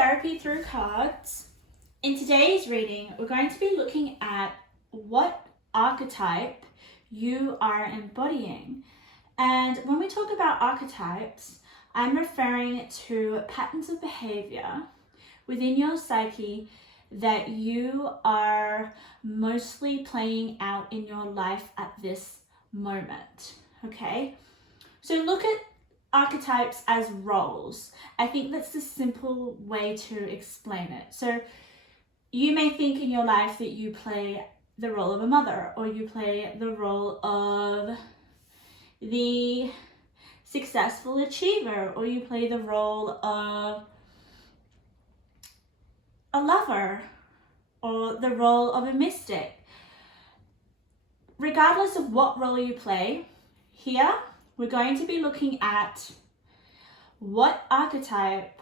therapy through cards. In today's reading, we're going to be looking at what archetype you are embodying. And when we talk about archetypes, I'm referring to patterns of behavior within your psyche that you are mostly playing out in your life at this moment, okay? So look at archetypes as roles. I think that's the simple way to explain it. So you may think in your life that you play the role of a mother, or you play the role of the successful achiever, or you play the role of a lover, or the role of a mystic. Regardless of what role you play, here we're going to be looking at what archetype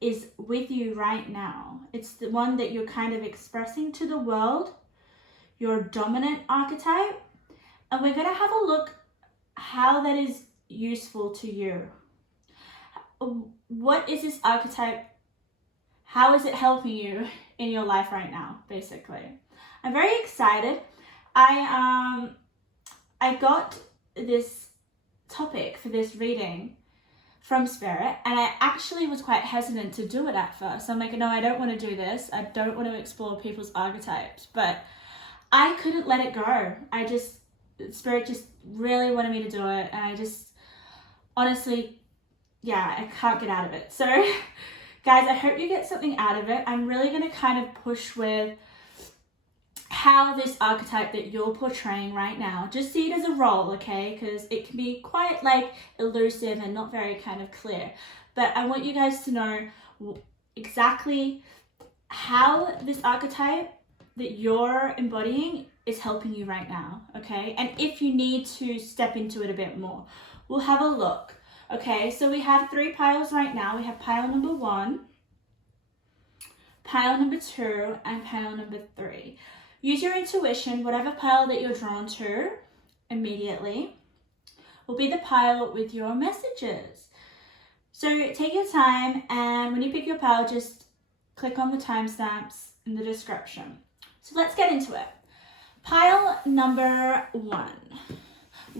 is with you right now. It's the one that you're kind of expressing to the world, your dominant archetype, and we're going to have a look how that is useful to you. What is this archetype? How is it helping you in your life right now, basically? I'm very excited. I got this topic for this reading from Spirit, and I actually was quite hesitant to do it at first. I'm like, no, I don't want to do this. I don't want to explore people's archetypes, but I couldn't let it go. Spirit just really wanted me to do it, and I just, honestly, yeah, I can't get out of it. So, guys, I hope you get something out of it. I'm really going to kind of push with how this archetype that you're portraying right now, just see it as a role, okay? Because it can be quite like elusive and not very kind of clear. But I want you guys to know exactly how this archetype that you're embodying is helping you right now, okay? And if you need to step into it a bit more, we'll have a look, okay? So we have 3 piles right now. We have pile number 1, pile number 2, and pile number 3. Use your intuition. Whatever pile that you're drawn to immediately will be the pile with your messages. So take your time, and when you pick your pile, just click on the timestamps in the description. So let's get into it. Pile number 1.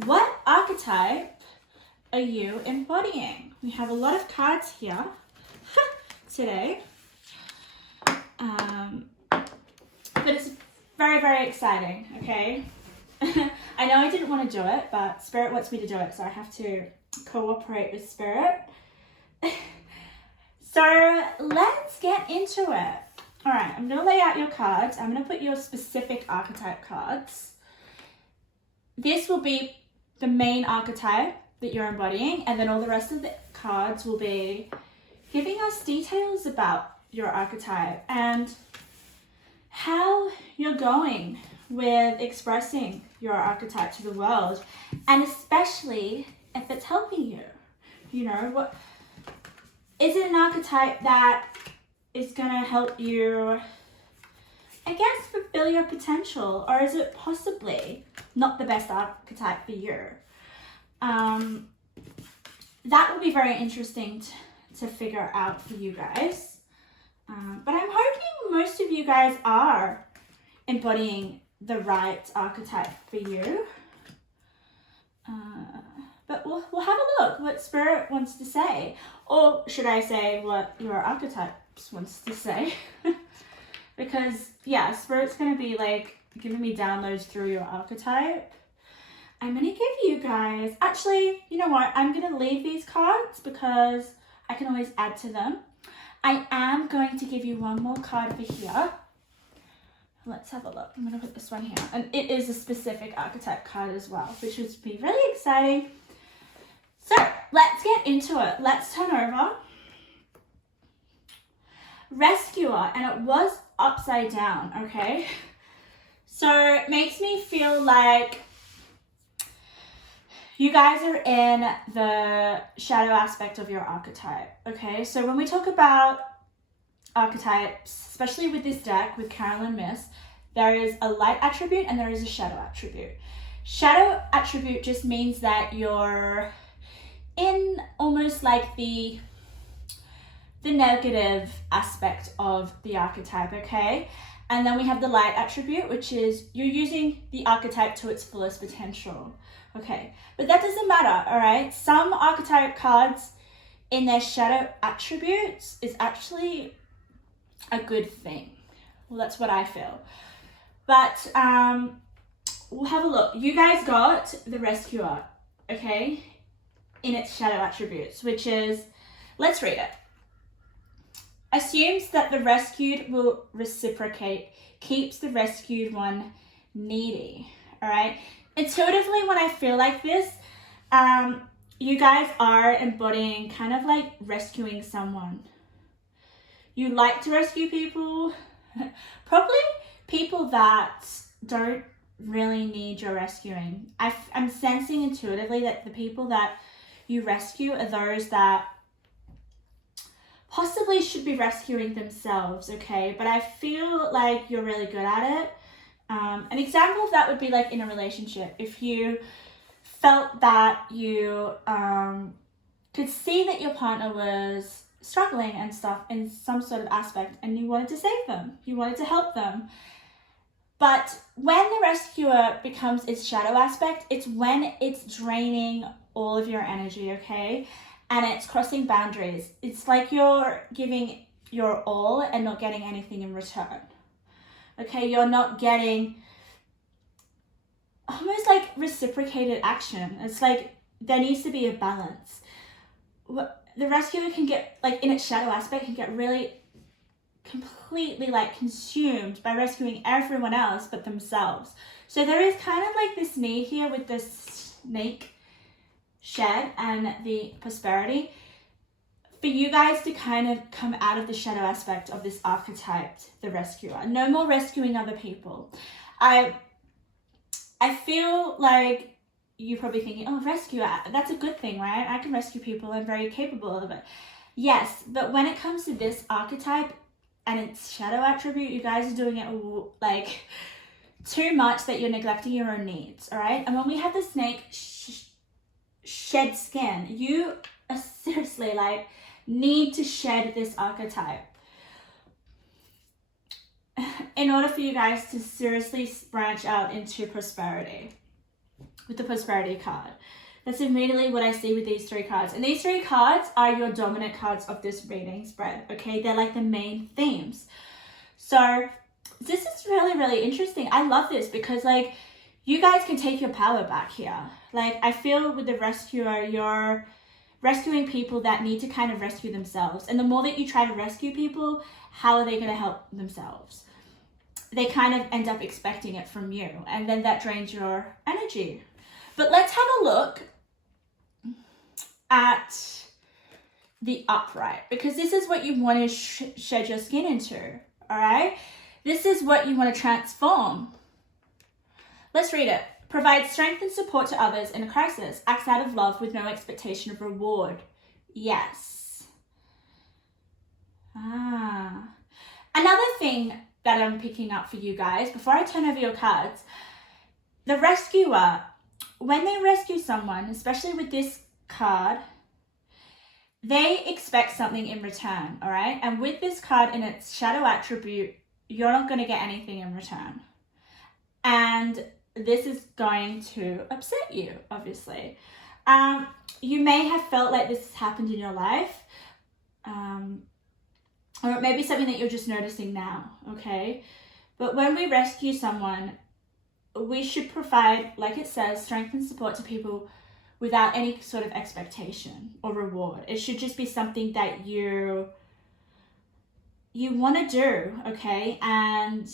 What archetype are you embodying? We have a lot of cards here today. But it's very, very exciting, okay? I know I didn't want to do it, but Spirit wants me to do it, so I have to cooperate with Spirit. So let's get into it. All right, I'm going to lay out your cards. I'm going to put your specific archetype cards. This will be the main archetype that you're embodying, and then all the rest of the cards will be giving us details about your archetype and how you're going with expressing your archetype to the world, and especially if it's helping you. You know, what is it, an archetype that is going to help you, I guess, fulfill your potential, or is it possibly not the best archetype for you? That will be very interesting to figure out for you guys. But I'm hoping most of you guys are embodying the right archetype for you. But we'll have a look what Spirit wants to say. Or should I say what your archetypes wants to say? Because, yeah, Spirit's going to be like giving me downloads through your archetype. I'm going to give you guys, actually, you know what? I'm going to leave these cards because I can always add to them. I am going to give you one more card for here. Let's have a look. I'm going to put this one here. And it is a specific archetype card as well, which would be really exciting. So let's get into it. Let's turn over. Rescuer, and it was upside down, okay? So it makes me feel like you guys are in the shadow aspect of your archetype, okay? So when we talk about archetypes, especially with this deck, with Carol and Miss, there is a light attribute and there is a shadow attribute. Shadow attribute just means that you're in almost like the the negative aspect of the archetype, okay? And then we have the light attribute, which is you're using the archetype to its fullest potential, okay? But that doesn't matter, all right? Some archetype cards in their shadow attributes is actually a good thing. Well, that's what I feel. But we'll have a look. You guys got the rescuer, okay, in its shadow attributes, which is, let's read it. Assumes that the rescued will reciprocate, keeps the rescued one needy, all right? Intuitively, when I feel like this, you guys are embodying kind of like rescuing someone. You like to rescue people, probably people that don't really need your rescuing. I'm sensing intuitively that the people that you rescue are those that possibly should be rescuing themselves, okay? But I feel like you're really good at it. An example of that would be like in a relationship. If you felt that you could see that your partner was struggling and stuff in some sort of aspect and you wanted to save them, you wanted to help them. But when the rescuer becomes its shadow aspect, it's when it's draining all of your energy, okay? And it's crossing boundaries. It's like you're giving your all and not getting anything in return. Okay, you're not getting almost like reciprocated action. It's like there needs to be a balance. The rescuer can get, like in its shadow aspect, can get really completely like consumed by rescuing everyone else but themselves. So there is kind of like this need here with the snake shed and the prosperity for you guys to kind of come out of the shadow aspect of this archetype, the rescuer. No more rescuing other people. I feel like you're probably thinking, oh, rescuer, that's a good thing, right? I can rescue people, I'm very capable of it. Yes, but when it comes to this archetype and its shadow attribute, you guys are doing it like too much that you're neglecting your own needs, all right? And when we have the snake shed skin, you are seriously like need to shed this archetype in order for you guys to seriously branch out into prosperity with the prosperity card. That's immediately what I see with these three cards. And these three cards are your dominant cards of this reading spread, okay? They're like the main themes. So this is really, really interesting. I love this because like you guys can take your power back here. Like I feel with the rescuer, you're rescuing people that need to kind of rescue themselves. And the more that you try to rescue people, how are they going to help themselves? They kind of end up expecting it from you. And then that drains your energy. But let's have a look at the upright, because this is what you want to shed your skin into, all right? This is what you want to transform. Let's read it. Provides strength and support to others in a crisis. Acts out of love with no expectation of reward. Yes. Another thing that I'm picking up for you guys, before I turn over your cards, the rescuer, when they rescue someone, especially with this card, they expect something in return, all right? And with this card in its shadow attribute, you're not going to get anything in return. And this is going to upset you, obviously. You may have felt like this has happened in your life, or it may be something that you're just noticing now, okay? But when we rescue someone, we should provide, like it says, strength and support to people without any sort of expectation or reward. It should just be something that you want to do, okay? And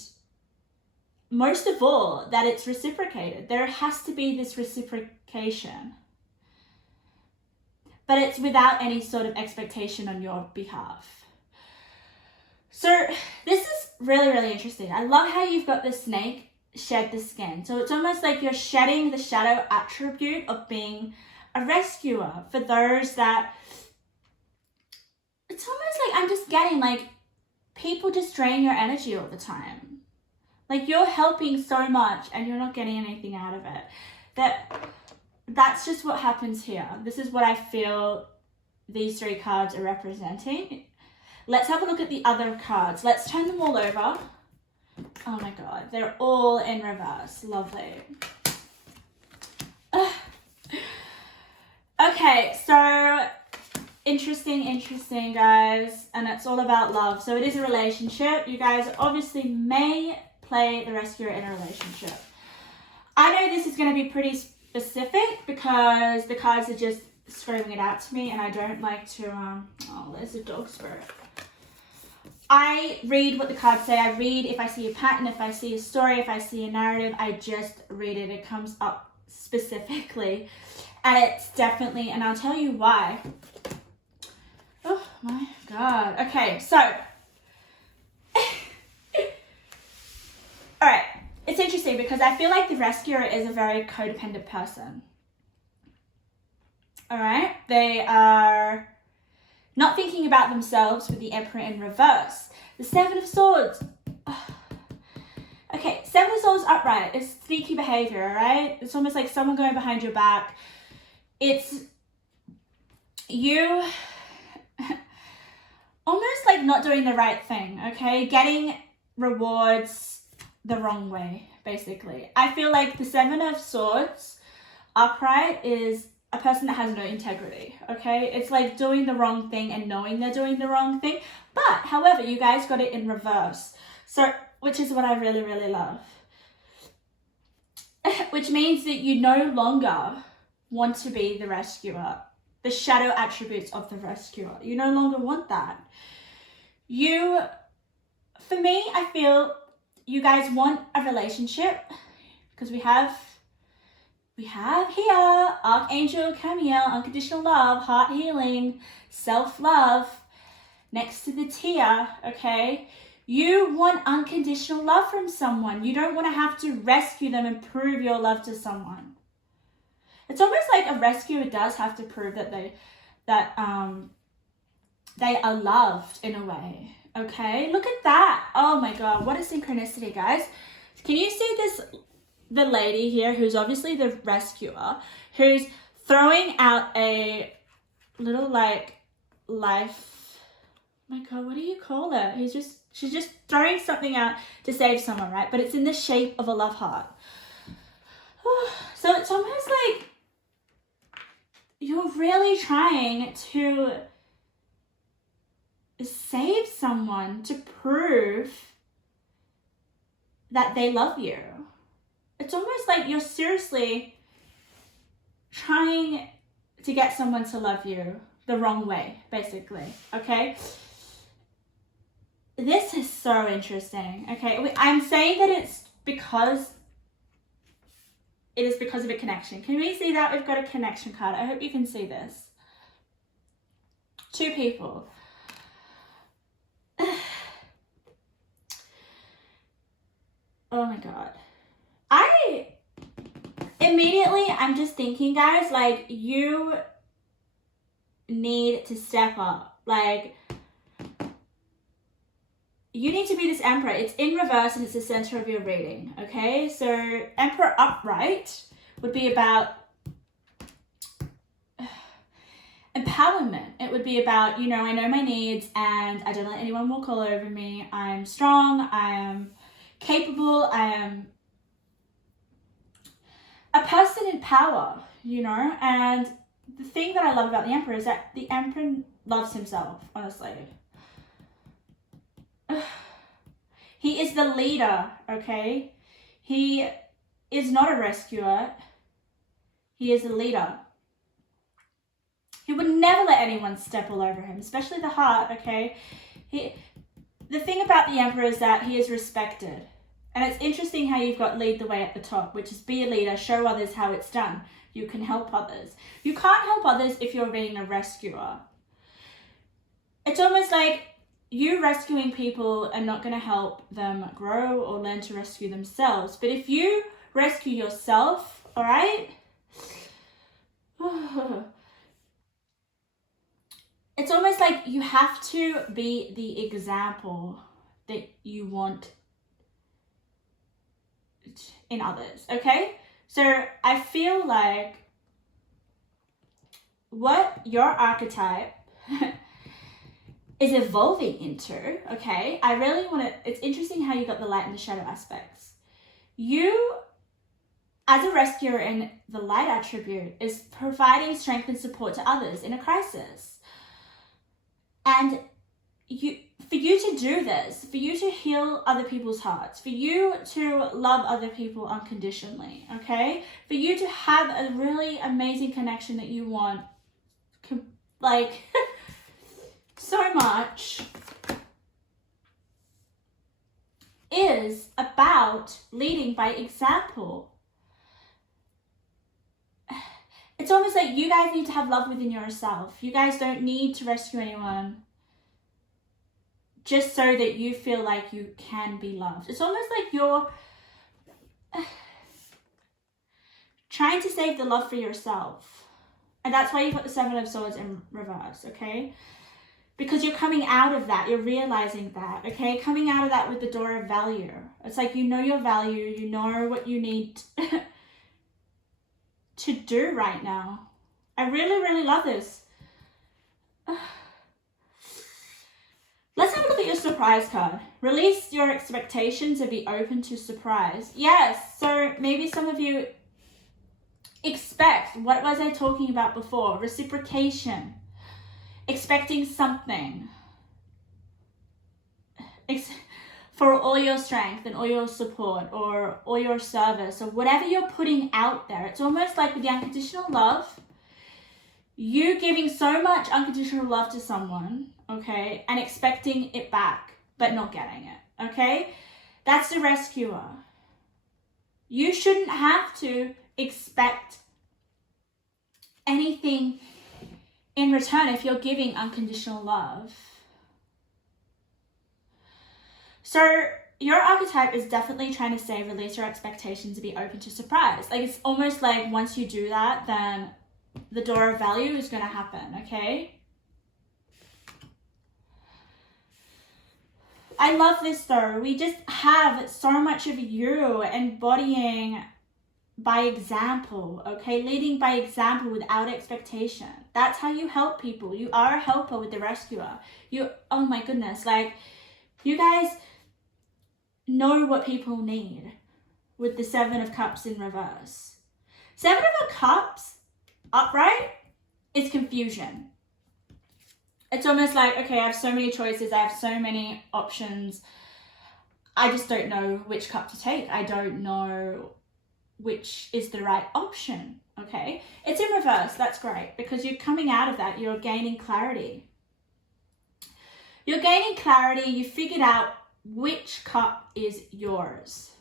most of all, that it's reciprocated. There has to be this reciprocation. But it's without any sort of expectation on your behalf. So this is really, really interesting. I love how you've got the snake shed the skin. So it's almost like you're shedding the shadow attribute of being a rescuer for those that, it's almost like I'm just getting like people just drain your energy all the time. Like you're helping so much and you're not getting anything out of it. That's just what happens here. This is what I feel these three cards are representing. Let's have a look at the other cards. Let's turn them all over. Oh my God, they're all in reverse. Lovely. Okay, so interesting, guys. And it's all about love. So it is a relationship. You guys obviously may play the rescuer in a relationship. I know this is going to be pretty specific because the cards are just screaming it out to me, and I don't like to, oh, there's a dog spirit. I read what the cards say. I read if I see a pattern, if I see a story, if I see a narrative, I just read it. It comes up specifically, and it's definitely, and I'll tell you why. Oh my God. Okay, so, all right. It's interesting because I feel like the rescuer is a very codependent person. All right? They are not thinking about themselves with the Emperor in reverse. The Seven of Swords. Okay, Seven of Swords upright is sneaky behavior, all right? It's almost like someone going behind your back. It's you almost like not doing the right thing, okay? Getting rewards the wrong way, basically. I feel like the Seven of Swords upright is a person that has no integrity, okay? It's like doing the wrong thing and knowing they're doing the wrong thing. But, however, you guys got it in reverse. So, which is what I really, really love. Which means that you no longer want to be the rescuer. The shadow attributes of the rescuer. You no longer want that. For me, I feel you guys want a relationship because we have here Archangel Camille, unconditional love, heart healing, self-love next to the tear, okay? You want unconditional love from someone. You don't want to have to rescue them and prove your love to someone. It's almost like a rescuer does have to prove that they are loved in a way. Okay, look at that. Oh my God, what a synchronicity, guys. Can you see the lady here who's obviously the rescuer, who's throwing out a little like life, oh my God, what do you call it? She's just throwing something out to save someone, right? But it's in the shape of a love heart. So it's almost like you're really trying to save someone to prove that they love you. It's almost like you're seriously trying to get someone to love you the wrong way, basically, okay? This is so interesting, okay? I'm saying that it is because of a connection. Can we see that? We've got a connection card. I hope you can see this. Two people. Oh my God. I'm just thinking, guys, like, you need to step up. Like, you need to be this Emperor. It's in reverse and it's the center of your reading, okay? So Emperor upright would be about empowerment. It would be about, I know my needs and I don't let anyone walk all over me. I'm strong. I am capable. I am a person in power, and the thing that I love about the Emperor is that the Emperor loves himself, honestly. He is the leader, okay? He is not a rescuer. He is a leader. He would never let anyone step all over him, especially the heart, okay? The thing about the Emperor is that he is respected. And it's interesting how you've got lead the way at the top, which is be a leader, show others how it's done. You can help others. You can't help others if you're being a rescuer. It's almost like you rescuing people are not going to help them grow or learn to rescue themselves. But if you rescue yourself, all right? It's almost like you have to be the example that you want in others, okay? So I feel like what your archetype is evolving into, okay? I really want to, it's interesting how you got the light and the shadow aspects. You, as a rescuer in the light attribute, is providing strength and support to others in a crisis. And for you to do this, for you to heal other people's hearts, for you to love other people unconditionally, okay? For you to have a really amazing connection that you want, like, so much, is about leading by example. It's almost like you guys need to have love within yourself. You guys don't need to rescue anyone just so that you feel like you can be loved. It's almost like you're trying to save the love for yourself. And that's why you've got the Seven of Swords in reverse, okay? Because you're coming out of that, you're realizing that, okay? Coming out of that with the door of value. It's like you know your value, you know what you need to do right now. I really, really love this. Let's have a look at your surprise card. Release your expectations and be open to surprise. Yes, so maybe some of you expect, what was I talking about before? Reciprocation. Expecting something. For all your strength and all your support or all your service or whatever you're putting out there. It's almost like with the unconditional love, you giving so much unconditional love to someone, okay, and expecting it back, but not getting it, okay? That's the rescuer. You shouldn't have to expect anything in return if you're giving unconditional love. So your archetype is definitely trying to say release your expectations and be open to surprise. Like it's almost like once you do that, then the door of value is going to happen, okay? I love this though. We just have so much of you embodying by example, okay? Leading by example without expectation. That's how you help people. You are a helper with the rescuer. Oh my goodness, like you guys know what people need with the Seven of Cups in reverse. Seven of Cups upright is confusion. It's almost like, okay, I have so many choices, I have so many options. I just don't know which cup to take. I don't know which is the right option, okay? It's in reverse, that's great, because you're coming out of that, you're gaining clarity. You're gaining clarity, you figured out which cup is yours.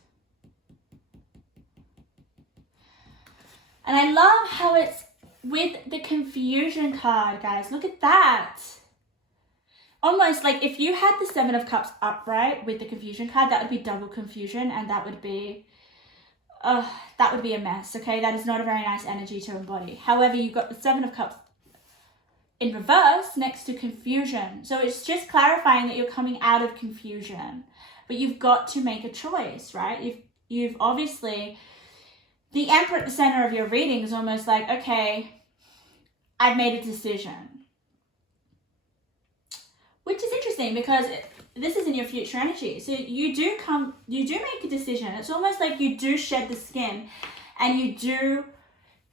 And I love how it's with the confusion card, guys. Look at that. Almost like if you had the Seven of Cups upright with the confusion card, that would be double confusion, and that would be a mess, okay? That is not a very nice energy to embody. However, you've got the Seven of Cups in reverse next to confusion. So it's just clarifying that you're coming out of confusion, but you've got to make a choice, right? You've obviously, the Emperor at the center of your reading is almost like, okay, I've made a decision. Which is interesting because this is in your future energy. So you do make a decision. It's almost like you do shed the skin and you do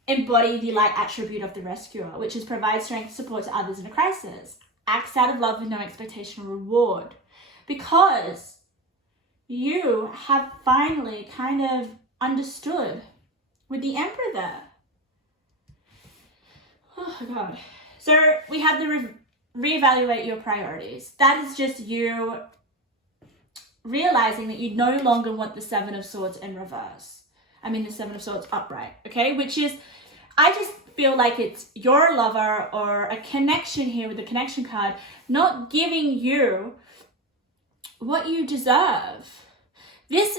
embody the light attribute of the rescuer, which is provide strength, support to others in a crisis. Acts out of love with no expectation of reward. Because you have finally kind of understood with the Emperor there. Oh my God. So we have the reevaluate your priorities. That is just you realizing that you no longer want the Seven of Swords in reverse. I mean the Seven of Swords upright, okay? Which is, I just feel like it's your lover or a connection here with the connection card not giving you what you deserve. This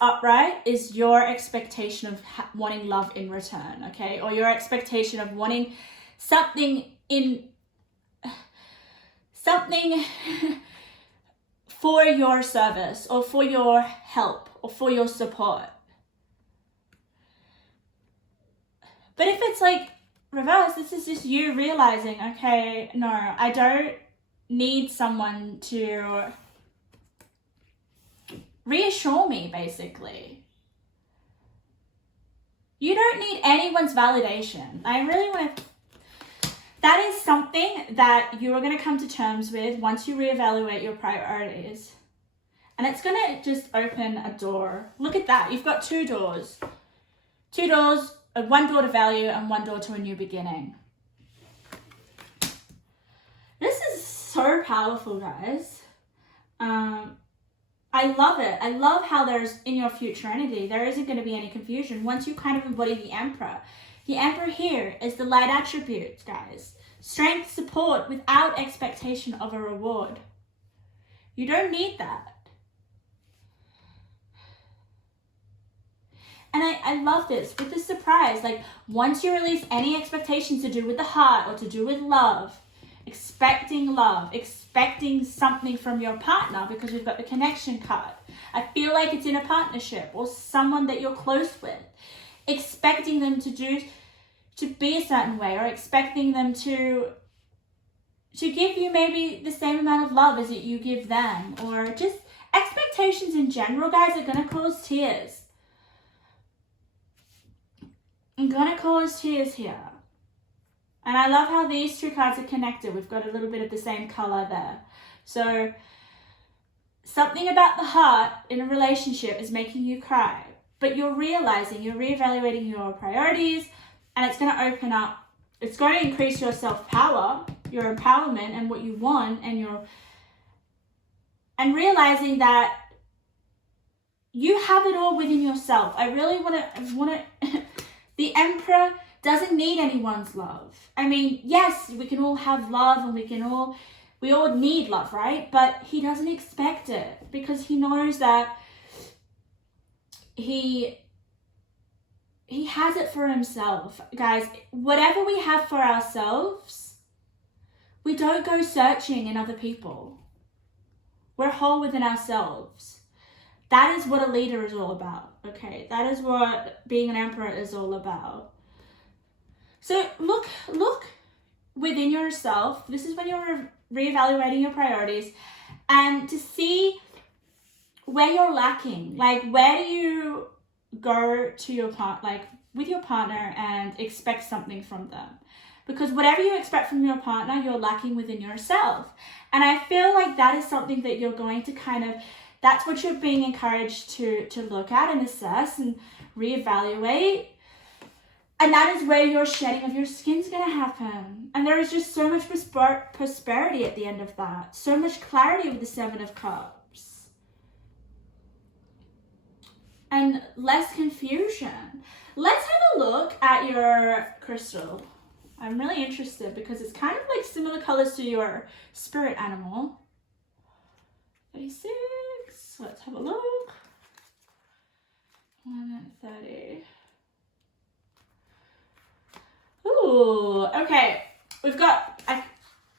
upright is your expectation of wanting love in return, okay? Or your expectation of wanting something for your service or for your help or for your support. But if it's like reverse, this is just you realizing, okay, no, I don't need someone to reassure me, basically. You don't need anyone's validation. I really want to... That is something that you are going to come to terms with once you reevaluate your priorities. And it's going to just open a door. Look at that. You've got 2 doors. 2 doors, 1 door to value and 1 door to a new beginning. This is so powerful, guys. I love it. I love how there's, in your future energy, there isn't going to be any confusion once you kind of embody the Emperor. The Emperor here is the light attributes, guys. Strength, support, without expectation of a reward. You don't need that. And I love this with the surprise. Like, once you release any expectations to do with the heart or to do with love, expecting something from your partner, because we've got the connection card. I feel like it's in a partnership or someone that you're close with. Expecting them to be a certain way, or expecting them to give you maybe the same amount of love as you give them, or just expectations in general, guys, are going to cause tears. I'm going to cause tears here. And I love how these 2 cards are connected. We've got a little bit of the same color there. So something about the heart in a relationship is making you cry, but you're realizing, you're reevaluating your priorities, and it's going to open up, it's going to increase your self-power, your empowerment and what you want, and realizing that you have it all within yourself. I really want to, the Emperor doesn't need anyone's love. I mean, yes, we can all have love and we all need love, right? But he doesn't expect it, because he knows that he has it for himself. Guys, whatever we have for ourselves, we don't go searching in other people. We're whole within ourselves. That is what a leader is all about, okay? That is what being an emperor is all about. So look within yourself. This is when you're reevaluating your priorities, and to see where you're lacking. Like, where do you go to your with your partner and expect something from them? Because whatever you expect from your partner, you're lacking within yourself. And I feel like that is something that you're going to that's what you're being encouraged to look at and assess and reevaluate. And that is where your shedding of your skin is going to happen. And there is just so much prosperity at the end of that. So much clarity with the 7 of Cups. And less confusion. Let's have a look at your crystal. I'm really interested because it's kind of like similar colors to your spirit animal. 36. Let's have a look. 130. Ooh, okay. We've got a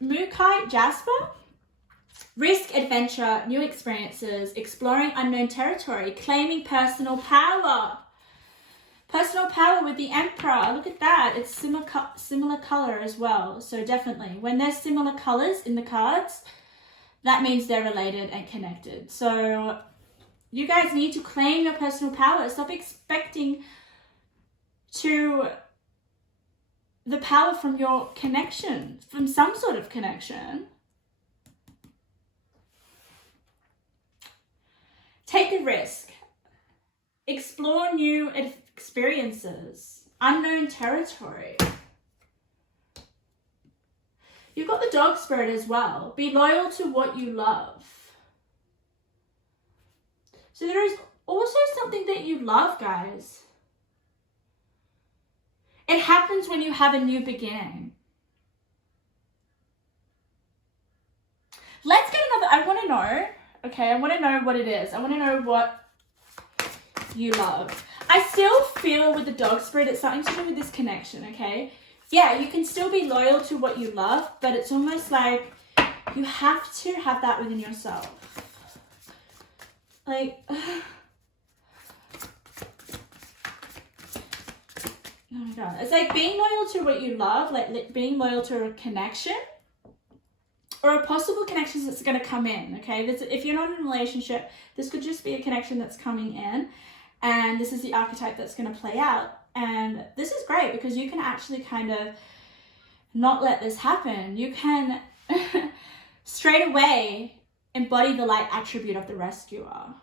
Mookai Jasper. Risk, adventure, new experiences, exploring unknown territory, claiming personal power. Personal power with the Emperor. Look at that. It's similar color as well. So definitely, when there's similar colors in the cards, that means they're related and connected. So you guys need to claim your personal power. Stop expecting the power from your connection, from some sort of connection. Take a risk. Explore new experiences. Unknown territory. You've got the dog spirit as well. Be loyal to what you love. So there is also something that you love, guys. It happens when you have a new beginning. Let's get another, I want to know, okay, I want to know what it is. I want to know what you love. I still feel with the dog spirit, it's something to do with this connection, okay? Yeah, you can still be loyal to what you love, but it's almost like you have to have that within yourself. Like, oh my God. It's like being loyal to what you love, like being loyal to a connection. or a possible connection that's going to come in, okay? If you're not in a relationship, this could just be a connection that's coming in, and this is the archetype that's going to play out. And this is great because you can actually kind of not let this happen. You can straight away embody the light attribute of the rescuer,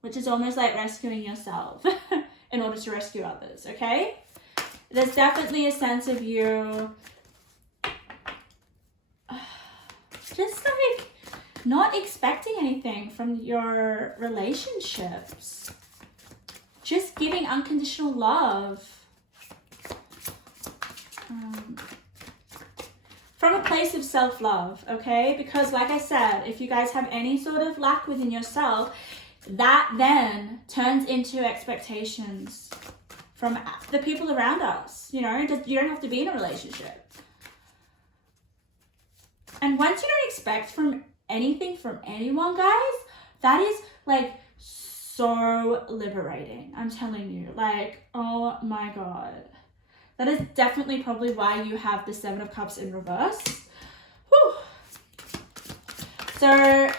which is almost like rescuing yourself in order to rescue others, okay? There's definitely a sense of you just like not expecting anything from your relationships. Just giving unconditional love. From a place of self-love, okay? Because like I said, if you guys have any sort of lack within yourself, that then turns into expectations from the people around us. You know, you don't have to be in a relationship. And once you don't expect anything from anyone, guys, that is like so liberating. I'm telling you, like, oh my God. That is definitely probably why you have the Seven of Cups in reverse. Whew. So,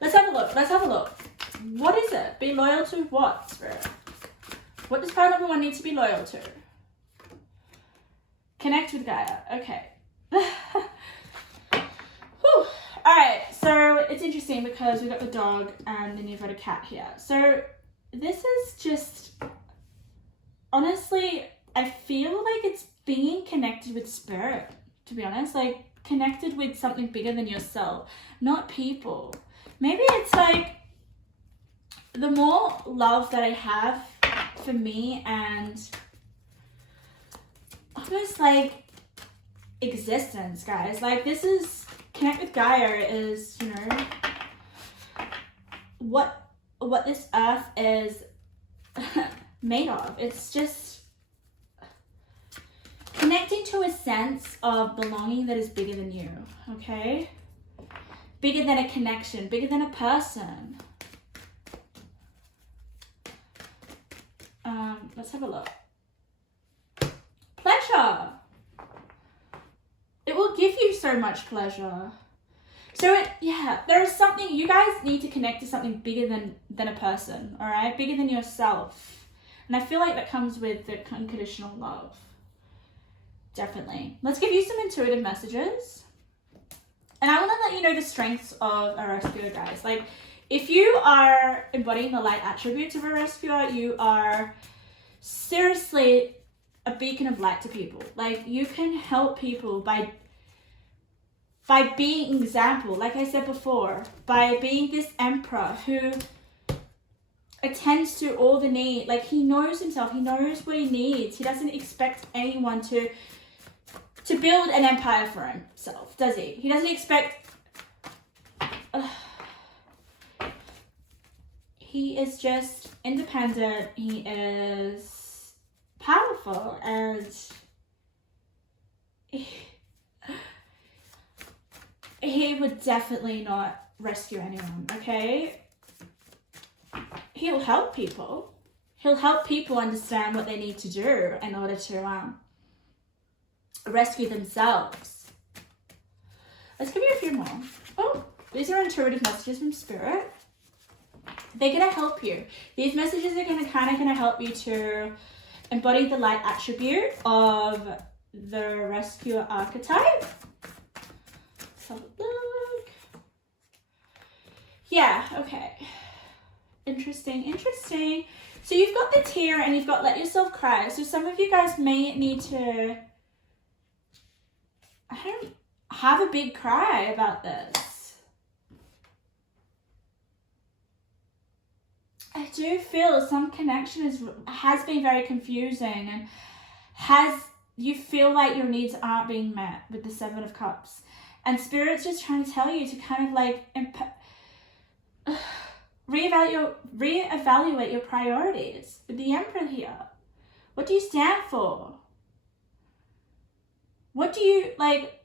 let's have a look. Let's have a look. What is it? Be loyal to what, Spirit? What does pile number 1 need to be loyal to? Connect with Gaia. Okay. Alright, so it's interesting because we've got the dog and then you've got a cat here. So this is just, honestly, I feel like it's being connected with spirit, to be honest. Like, connected with something bigger than yourself, not people. Maybe it's like, the more love that I have for me and almost like existence, guys. Like, this is, connect with Gaia is, you know, what this earth is made of. It's just connecting to a sense of belonging that is bigger than you, okay? Bigger than a connection, bigger than a person. Let's have a look. Pleasure. It will give you so much pleasure. So there is something, you guys need to connect to something bigger than a person, all right? Bigger than yourself. And I feel like that comes with the unconditional love. Definitely. Let's give you some intuitive messages. And I want to let you know the strengths of a rescuer, guys. Like, if you are embodying the light attributes of a rescuer, you are seriously a beacon of light to people. Like, you can help people by being an example, like I said before, by being this emperor who attends to all the need. Like, he knows himself, he knows what he needs. He doesn't expect anyone to build an empire for himself, does he? He doesn't expect... He is just independent, he is powerful, and he would definitely not rescue anyone, okay? He'll help people. He'll help people understand what they need to do in order to rescue themselves. Let's give you a few more. Oh, these are intuitive messages from Spirit. They're going to help you. These messages are going to help you to embody the light attribute of the rescuer archetype. Let's have a look. Yeah, okay. Interesting. So you've got the tear and you've got let yourself cry. So some of you guys may need to have a big cry about this. I do feel some connection has been very confusing and you feel like your needs aren't being met with the Seven of Cups. And Spirit's just trying to tell you to kind of like reevaluate your priorities with the Emperor here. What do you stand for? What do you like?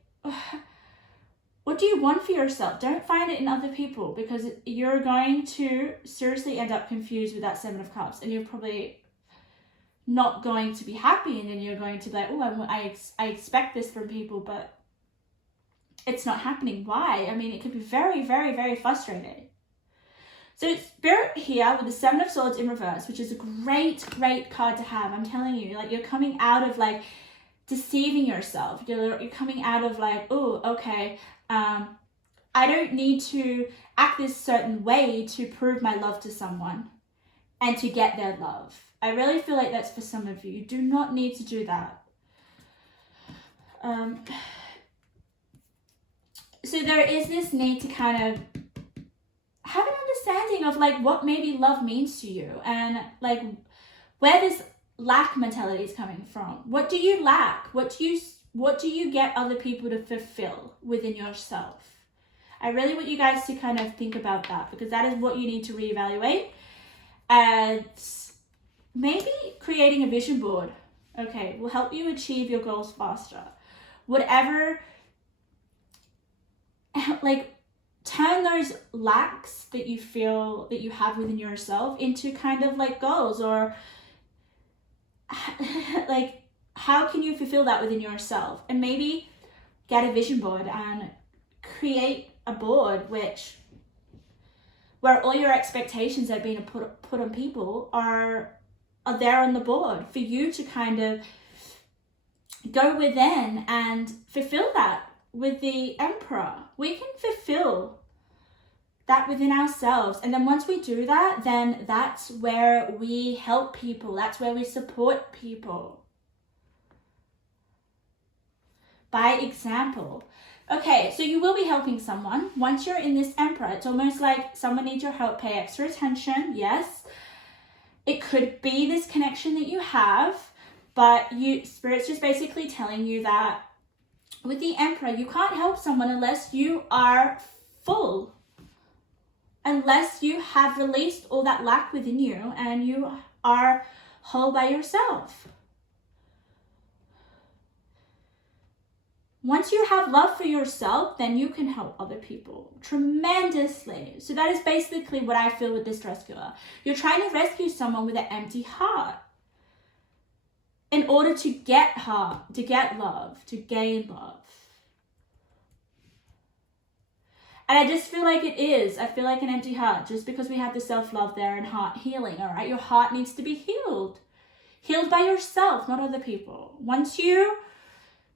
What do you want for yourself? Don't find it in other people, because you're going to seriously end up confused with that Seven of Cups, and you're probably not going to be happy, and then you're going to be like, oh, I expect this from people, but it's not happening. Why? I mean, it could be very, very, very frustrating. So Spirit here with the Seven of Swords in reverse, which is a great, great card to have. I'm telling you, like, you're coming out of like deceiving yourself. You're coming out of like, oh, okay, I don't need to act this certain way to prove my love to someone and to get their love. I really feel like that's for some of you. You do not need to do that. So there is this need to kind of have an understanding of like what maybe love means to you, and like where this lack mentality is coming from. What do you lack? What do you get other people to fulfill within yourself? I really want you guys to kind of think about that, because that is what you need to reevaluate. And maybe creating a vision board, okay, will help you achieve your goals faster. Whatever, like, turn those lacks that you feel that you have within yourself into kind of like goals, or like, how can you fulfill that within yourself? And maybe get a vision board and create a board where all your expectations that are being put on people are there on the board for you to kind of go within and fulfill that. With the Emperor, we can fulfill that within ourselves, and then once we do that, then that's where we help people, that's where we support people by example. Okay, so you will be helping someone. Once you're in this Emperor, it's almost like someone needs your help, pay extra attention. Yes, it could be this connection that you have, but Spirit's just basically telling you that with the Emperor, you can't help someone unless you are full, unless you have released all that lack within you and you are whole by yourself. Once you have love for yourself, then you can help other people tremendously. So that is basically what I feel with this rescuer. You're trying to rescue someone with an empty heart in order to get heart, to get love, to gain love. And I just feel like I feel like an empty heart, just because we have the self-love there and heart healing, all right? Your heart needs to be healed. Healed by yourself, not other people. Once you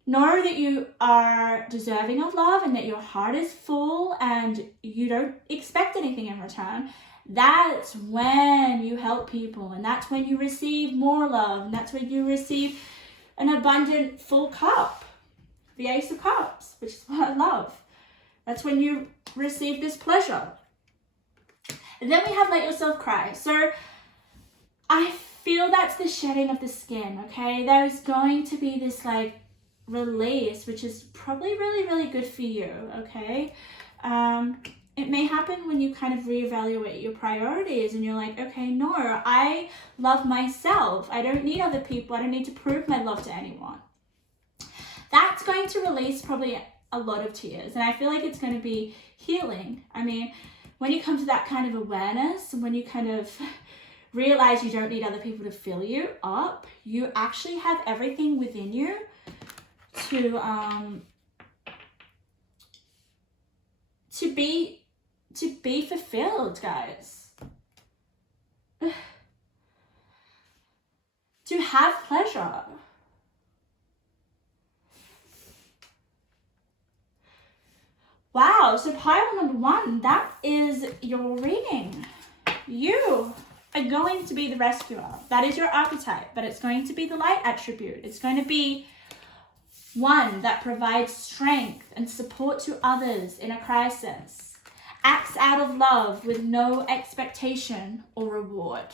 know that you are deserving of love and that your heart is full and you don't expect anything in return, that's when you help people, and that's when you receive more love, and that's when you receive an abundant full cup, the Ace of Cups, which is what I love. That's when you receive this pleasure. And then we have Let Yourself Cry. So I feel that's the shedding of the skin, okay? There's going to be this like release, which is probably really, really good for you, okay? It may happen when you kind of reevaluate your priorities and you're like, okay, no, I love myself. I don't need other people. I don't need to prove my love to anyone. That's going to release probably a lot of tears, and I feel like it's going to be healing. I mean, when you come to that kind of awareness, and when you kind of realize you don't need other people to fill you up, you actually have everything within you to be fulfilled, guys. To have pleasure. Wow, so pile number 1, that is your reading. You are going to be the rescuer. That is your archetype, but it's going to be the light attribute. It's going to be one that provides strength and support to others in a crisis. Acts out of love with no expectation or reward.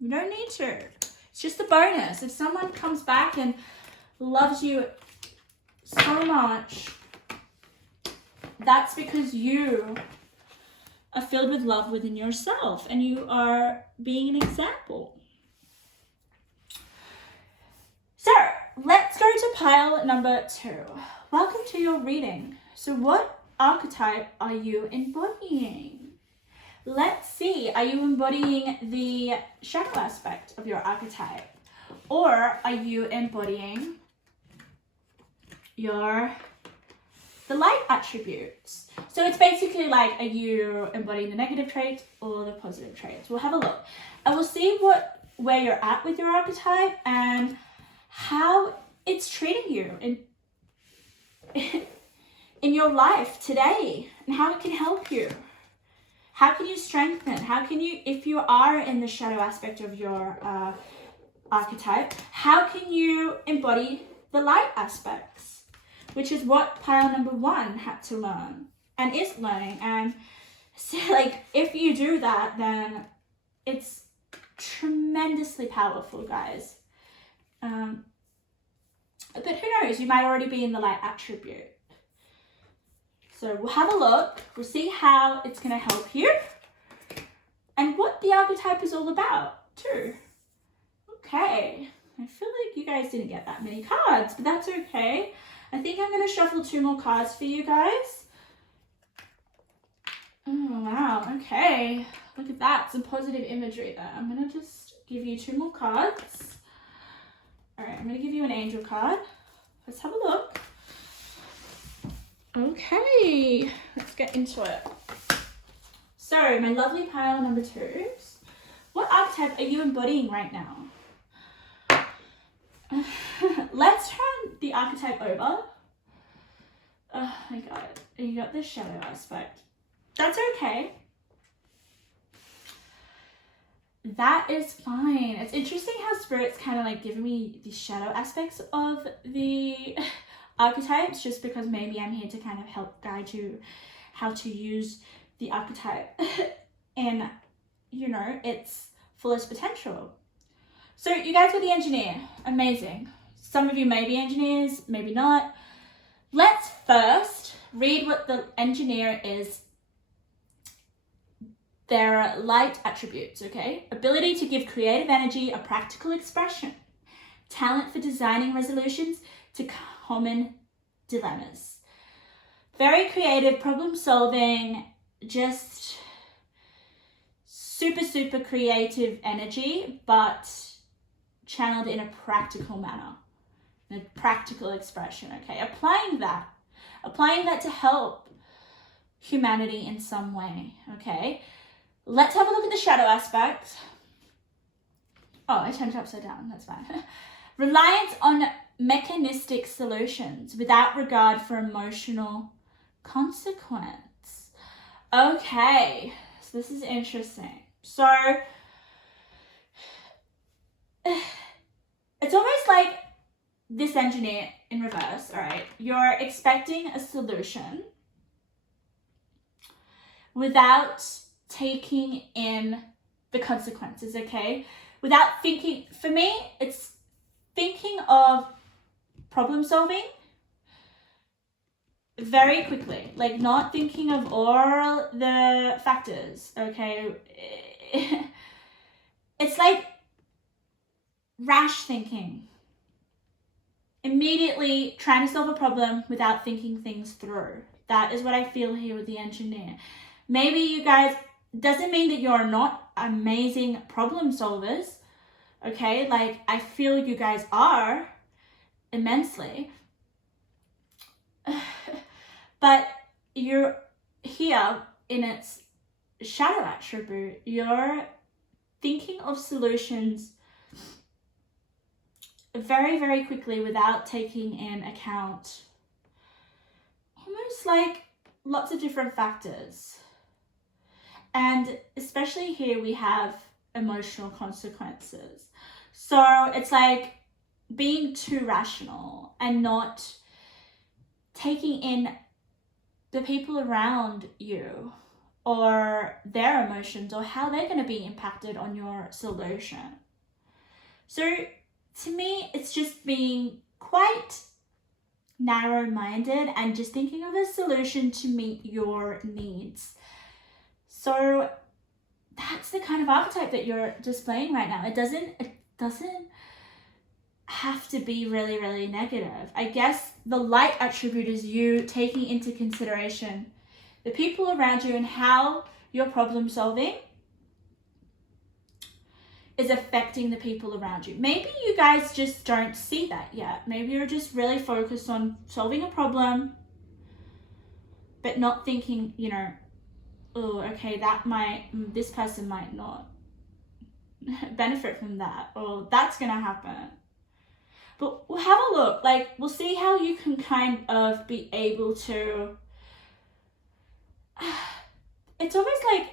You don't need to. It's just a bonus. If someone comes back and loves you so much, that's because you are filled with love within yourself and you are being an example. So let's go to pile number 2. Welcome to your reading. So what archetype are you embodying? Let's see. Are you embodying the shadow aspect of your archetype? Or are you embodying the light attributes? So it's basically like, are you embodying the negative traits or the positive traits? We'll have a look. And we'll see where you're at with your archetype and how it's treating you in your life today, and how it can help you. How can you strengthen? How can you, if you are in the shadow aspect of your archetype, how can you embody the light aspects? Which is what pile number 1 had to learn and is learning. And so, like, if you do that, then it's tremendously powerful, guys. But who knows, you might already be in the light attribute. So we'll have a look, we'll see how it's going to help you and what the archetype is all about too. Okay, I feel like you guys didn't get that many cards, but that's okay. I think I'm going to shuffle 2 more cards for you guys. Oh, wow, okay. Look at that, some positive imagery there. I'm going to just give you 2 more cards. All right, I'm going to give you an angel card. Let's have a look. Okay, let's get into it. So, my lovely pile number 2s. What archetype are you embodying right now? Let's turn the archetype over. Oh my god, you got this shadow aspect. That's okay. That is fine. It's interesting how Spirit's kind of like giving me the shadow aspects of the archetypes, just because maybe I'm here to kind of help guide you how to use the archetype and, you know, its fullest potential. So you guys are the engineer. Amazing. Some of you may be engineers, maybe not. Let's first read what the engineer is. Their light attributes, okay? Ability to give creative energy a practical expression. Talent for designing resolutions to common dilemmas. Very creative, problem solving, just super creative energy, but channeled in a practical manner, in a practical expression, okay? Applying that to help humanity in some way, okay? Let's have a look at the shadow aspect. Oh, I turned it upside down, that's fine. Reliance on mechanistic solutions without regard for emotional consequence. Okay, so this is interesting. So, it's almost like this engineer in reverse, all right? You're expecting a solution without taking in the consequences, okay? Without thinking, for me, it's thinking of problem solving very quickly, like not thinking of all the factors, okay? It's like rash thinking. Immediately trying to solve a problem without thinking things through. That is what I feel here with the engineer. Maybe you guys, doesn't mean that you're not amazing problem solvers, okay? Like, I feel you guys are immensely. But you're here in its shadow attribute. You're thinking of solutions very quickly without taking in account almost like lots of different factors. And especially here we have emotional consequences. So it's like being too rational and not taking in the people around you or their emotions or how they're going to be impacted on your solution. So to me, it's just being quite narrow-minded and just thinking of a solution to meet your needs. So that's the kind of archetype that you're displaying right now. It doesn't have to be really negative. I guess the light attribute is you taking into consideration the people around you and how your problem solving is affecting the people around you. Maybe you guys just don't see that yet. Maybe you're just really focused on solving a problem, but not thinking, you know, oh, okay, this person might not benefit from that, or that's gonna happen. But we'll have a look, like, we'll see how you can kind of be able to, it's almost like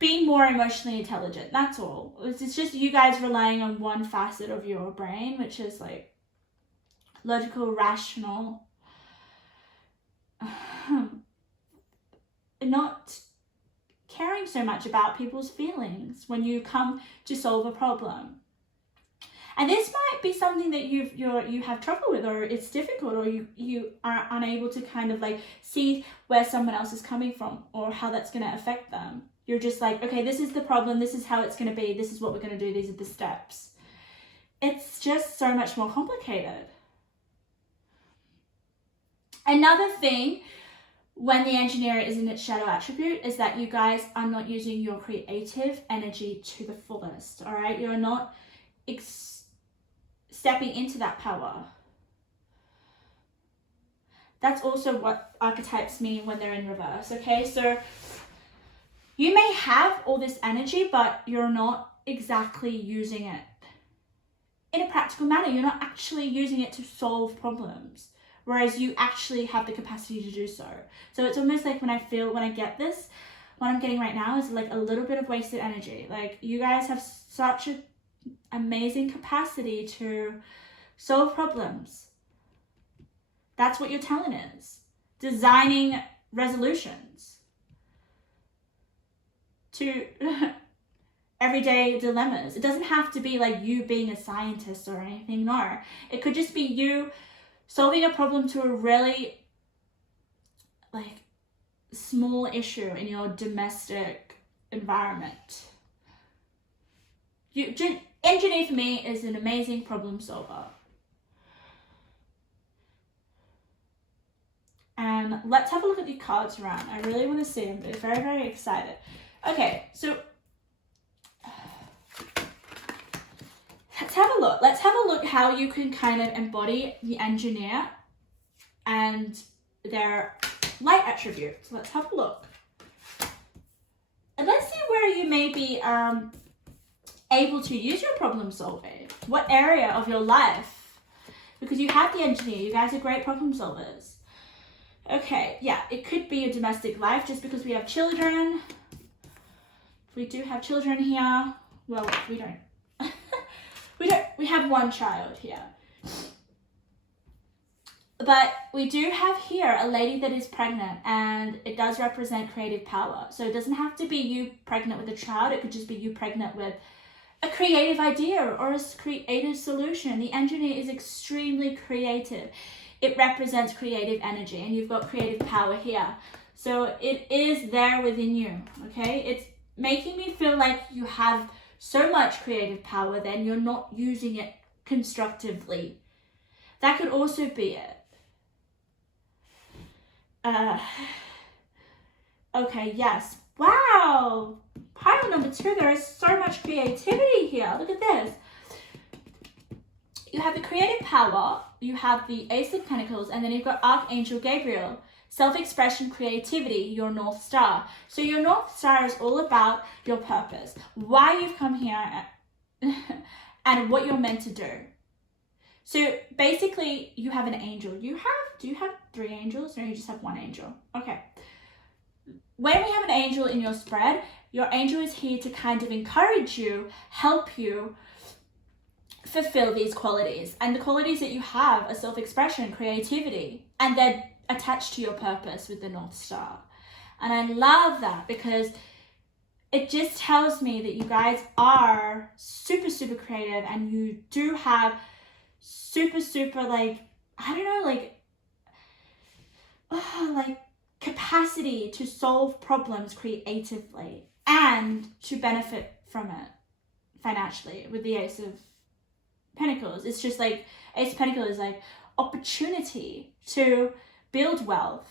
be more emotionally intelligent, that's all. It's just you guys relying on one facet of your brain, which is like logical, rational, not caring so much about people's feelings when you come to solve a problem. And this might be something that you have trouble with, or it's difficult, or you are unable to kind of like see where someone else is coming from or how that's going to affect them. You're just like, okay, this is the problem, this is how it's going to be, this is what we're going to do, these are the steps. It's just so much more complicated. Another thing when the engineer is in its shadow attribute is that you guys are not using your creative energy to the fullest, all right? You're not stepping into that power. That's also what archetypes mean when they're in reverse, okay? So you may have all this energy, but you're not exactly using it in a practical manner. You're not actually using it to solve problems, whereas you actually have the capacity to do so. So it's almost like when I get this, what I'm getting right now is like a little bit of wasted energy. Like, you guys have such an amazing capacity to solve problems. That's what your talent is. Designing resolutions to everyday dilemmas. It doesn't have to be like you being a scientist or anything, no. It could just be you solving a problem to a really like small issue in your domestic environment. Engineer for me is an amazing problem solver. And let's have a look at the cards around. I really want to see them. They're very, very excited. Okay, so let's have a look. Let's have a look how you can kind of embody the engineer and their light attributes. Let's have a look. And let's see where you may be able to use your problem solving. What area of your life? Because you have the engineer. You guys are great problem solvers. Okay, yeah, it could be your domestic life just because we have children. We do have children here. Well, we don't. We have one child here. But we do have here a lady that is pregnant, and it does represent creative power. So it doesn't have to be you pregnant with a child. It could just be you pregnant with a creative idea or a creative solution. The engineer is extremely creative. It represents creative energy, and you've got creative power here. So it is there within you, okay? It's making me feel like you have so much creative power, then you're not using it constructively. That could also be it. Okay, yes. Wow! Pile number 2, there is so much creativity here. Look at this. You have the creative power, you have the Ace of Pentacles, and then you've got Archangel Gabriel. Self-expression, creativity, your North Star. So your North Star is all about your purpose, why you've come here, and what you're meant to do. So basically, you have an angel. Do you have 3 angels, or you just have 1 angel? Okay. When we have an angel in your spread, your angel is here to kind of encourage you, help you fulfill these qualities. And the qualities that you have are self-expression, creativity, and they're attached to your purpose with the North Star. And I love that because it just tells me that you guys are super, super creative, and you do have super, super, like, I don't know, like capacity to solve problems creatively and to benefit from it financially with the Ace of Pentacles. It's just like Ace of Pentacles is like opportunity to build wealth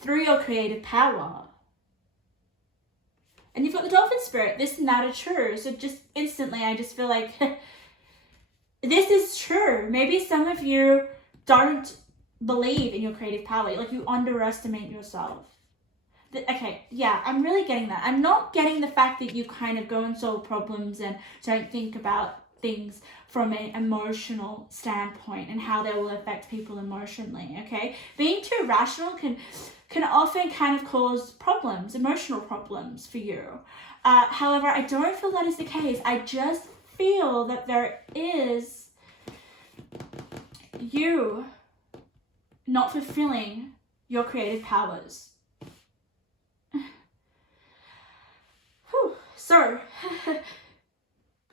through your creative power. And you've got the Dolphin Spirit. This and that are true. So just instantly, I just feel like this is true. Maybe some of you don't believe in your creative power. Like, you underestimate yourself. Okay, yeah, I'm really getting that. I'm not getting the fact that you kind of go and solve problems and don't think about things from an emotional standpoint and how they will affect people emotionally, okay? Being too rational can often kind of cause problems, emotional problems for you. However, I don't feel that is the case. I just feel that there is you not fulfilling your creative powers. So,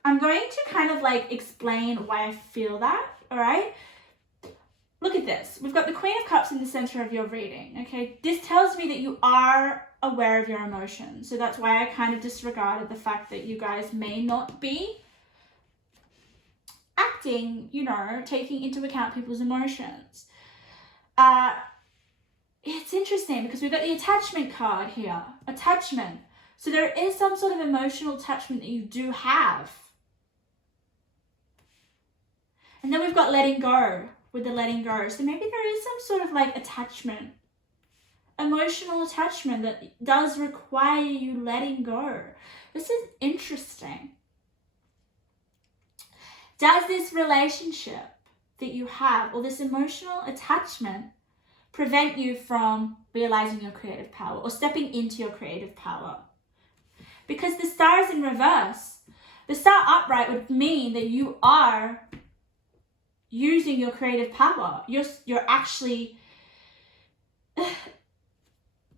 I'm going to kind of like explain why I feel that, all right? Look at this. We've got the Queen of Cups in the center of your reading, okay? This tells me that you are aware of your emotions. So that's why I kind of disregarded the fact that you guys may not be acting, you know, taking into account people's emotions. It's interesting because we've got the attachment card here. Attachment. So there is some sort of emotional attachment that you do have. And then we've got letting go with the letting go. So maybe there is some sort of like attachment, emotional attachment that does require you letting go. This is interesting. Does this relationship that you have, or this emotional attachment, prevent you from realizing your creative power or stepping into your creative power? Because the star is in reverse. The star upright would mean that you are using your creative power. You're actually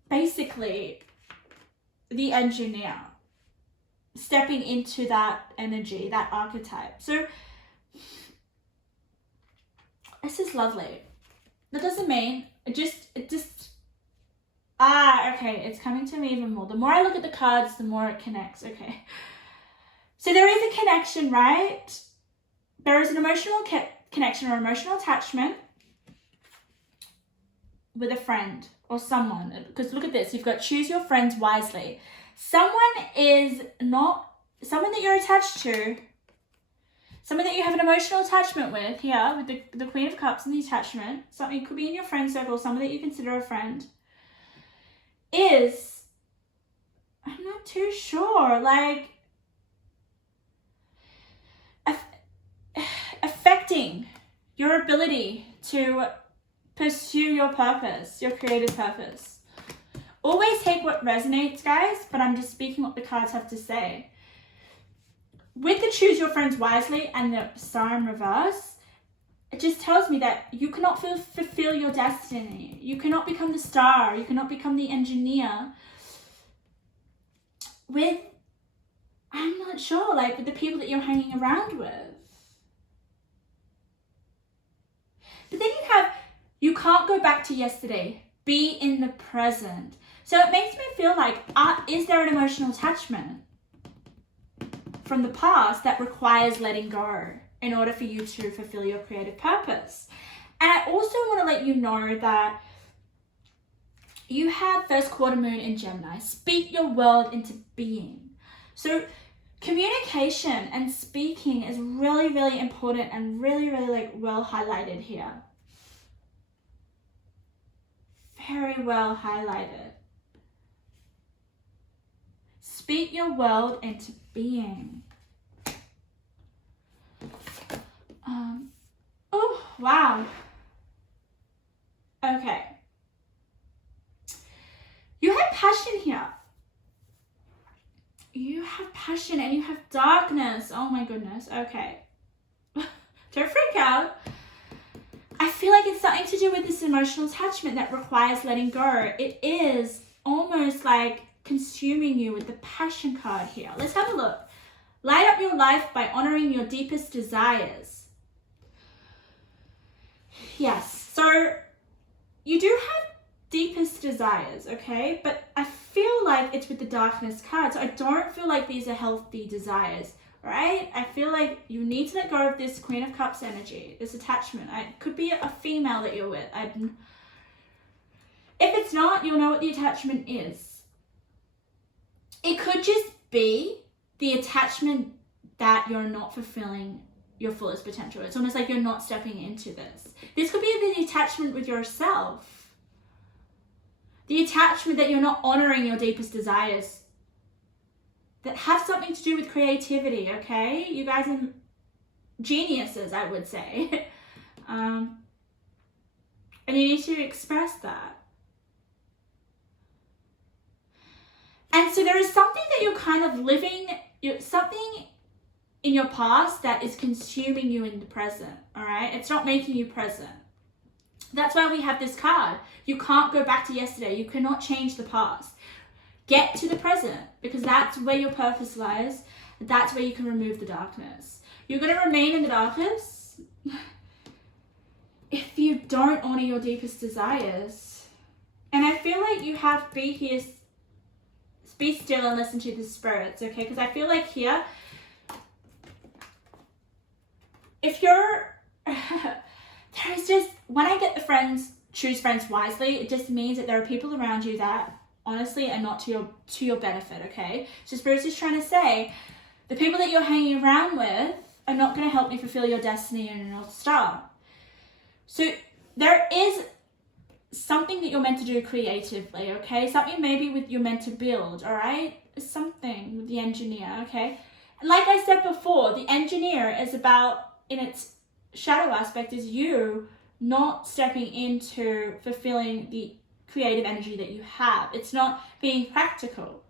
basically the engineer, stepping into that energy, that archetype. So this is lovely. That doesn't mean okay, it's coming to me even more. The more I look at the cards, the more it connects. Okay. So there is a connection, right? There is an emotional connection or emotional attachment with a friend or someone. Because look at this. You've got choose your friends wisely. Someone that you're attached to, someone that you have an emotional attachment with here, with the Queen of Cups and the attachment, something could be in your friend circle, someone that you consider a friend, is, I'm not too sure, like, affecting your ability to pursue your purpose, your creative purpose. Always take what resonates, guys, but I'm just speaking what the cards have to say. With the choose your friends wisely and the star in reverse, it just tells me that you cannot fulfill your destiny. You cannot become the star. You cannot become the engineer with, I'm not sure, like with the people that you're hanging around with. But then you can't go back to yesterday. Be in the present. So it makes me feel like, is there an emotional attachment from the past that requires letting go in order for you to fulfill your creative purpose? And I also want to let you know that you have first quarter moon in Gemini. Speak your world into being. So communication and speaking is really, really important and really, really like well highlighted here. Very well highlighted. Speak your world into being. Oh, wow. Okay. You have passion here. You have passion and you have darkness. Oh my goodness. Okay. Don't freak out. I feel like it's something to do with this emotional attachment that requires letting go. It is almost like consuming you with the passion card here. Let's have a look. Light up your life by honoring your deepest desires. Yes, so you do have deepest desires, okay? But I feel like it's with the darkness card. So I don't feel like these are healthy desires, right? I feel like you need to let go of this Queen of Cups energy, this attachment. It could be a female that you're with. If it's not, you'll know what the attachment is. it could just be the attachment that you're not fulfilling your fullest potential. It's almost like you're not stepping into this. This could be the attachment with yourself. The attachment that you're not honoring your deepest desires that have something to do with creativity, okay? You guys are geniuses, I would say. And you need to express that. And so there is something that you're kind of living, something in your past that is consuming you in the present, all right? It's not making you present. That's why we have this card. You can't go back to yesterday. You cannot change the past. Get to the present, because that's where your purpose lies. That's where you can remove the darkness. You're going to remain in the darkness if you don't honor your deepest desires. And I feel like you have to be here, be still and listen to the spirits, okay? Because I feel like here, if you're, there's just, when I get the friends, choose friends wisely, it just means that there are people around you that honestly are not to your benefit, okay? So Spirit's just trying to say, the people that you're hanging around with are not going to help you fulfill your destiny and your North Star. So there is something that you're meant to do creatively, okay? Something maybe you're meant to build, all right? Something with the engineer, okay? And like I said before, the engineer is about, in its shadow aspect, is you not stepping into fulfilling the creative energy that you have. It's not being practical.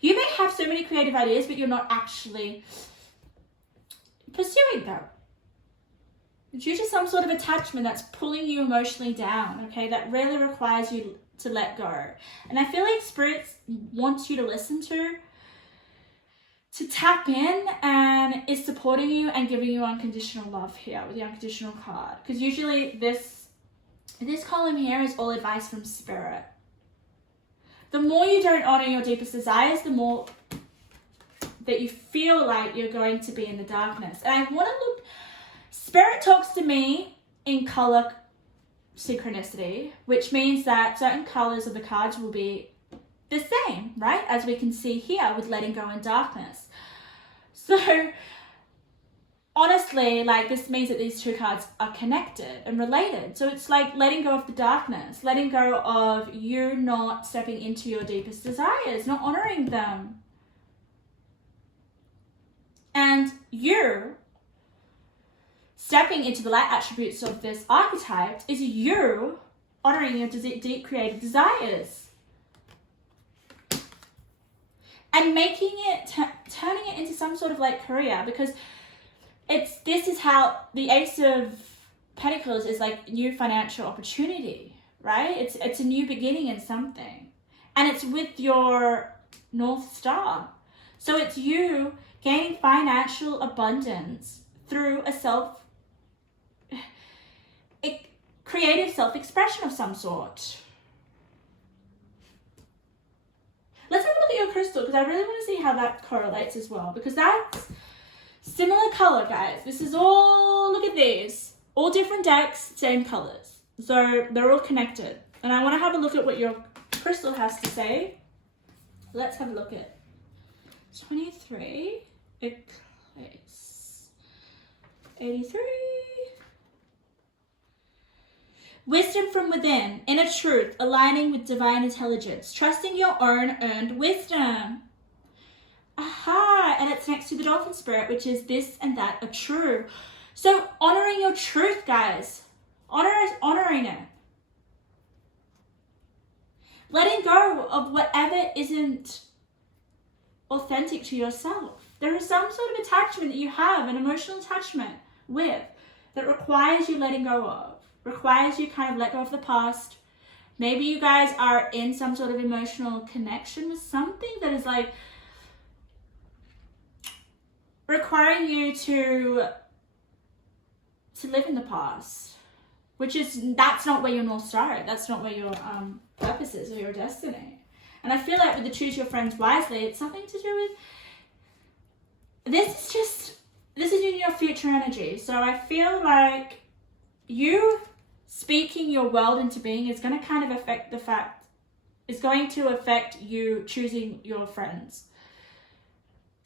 You may have so many creative ideas, but you're not actually pursuing them. Due to some sort of attachment that's pulling you emotionally down, okay, that really requires you to let go. And I feel like Spirit wants you to listen to tap in, and is supporting you and giving you unconditional love here with the unconditional card. Because usually this column here is all advice from Spirit. The more you don't honor your deepest desires, the more that you feel like you're going to be in the darkness. And I want to look, Spirit talks to me in color synchronicity, which means that certain colors of the cards will be the same, right? As we can see here with letting go and darkness. So honestly, like, this means that these two cards are connected and related. So it's like letting go of the darkness, letting go of you not stepping into your deepest desires, not honoring them. And you stepping into the light attributes of this archetype is you honoring your deep creative desires. And making it, turning it into some sort of like career, because this is how the Ace of Pentacles is like new financial opportunity, right? It's a new beginning in something, and it's with your North Star. So it's you gaining financial abundance through a creative self-expression of some sort. Let's have a look at your crystal, because I really want to see how that correlates as well, because that's similar color, guys. This is all, look at these, all different decks, same colors. So they're all connected. And I want to have a look at what your crystal has to say. Let's have a look at 23, Eclipse, 83. Wisdom from within, inner truth, aligning with divine intelligence, trusting your own earned wisdom. Aha, and it's next to the dolphin spirit, which is this and that are true. So honoring your truth, guys. Honoring it. Letting go of whatever isn't authentic to yourself. There is some sort of attachment that you have, an emotional attachment with, that requires you letting go of. Requires you kind of let go of the past. Maybe you guys are in some sort of emotional connection with something that is like requiring you to live in the past, that's not where your North Star is. That's not where your purpose is, or your destiny. And I feel like with the choose your friends wisely, it's something to do with, this is in your future energy. So I feel like you speaking your world into being is going to kind of affect you choosing your friends.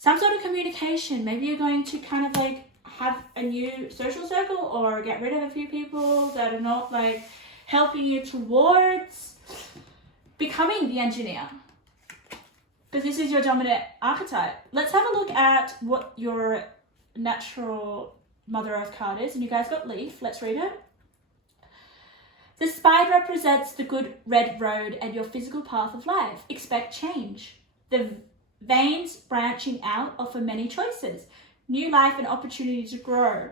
some sort of communication. Maybe you're going to kind of like have a new social circle or get rid of a few people that are not like helping you towards becoming the engineer. Because this is your dominant archetype. Let's have a look at what your natural Mother Earth card is. And you guys got Leaf. Let's read it. The spine represents the good red road and your physical path of life. Expect change. The veins branching out offer many choices. New life and opportunity to grow.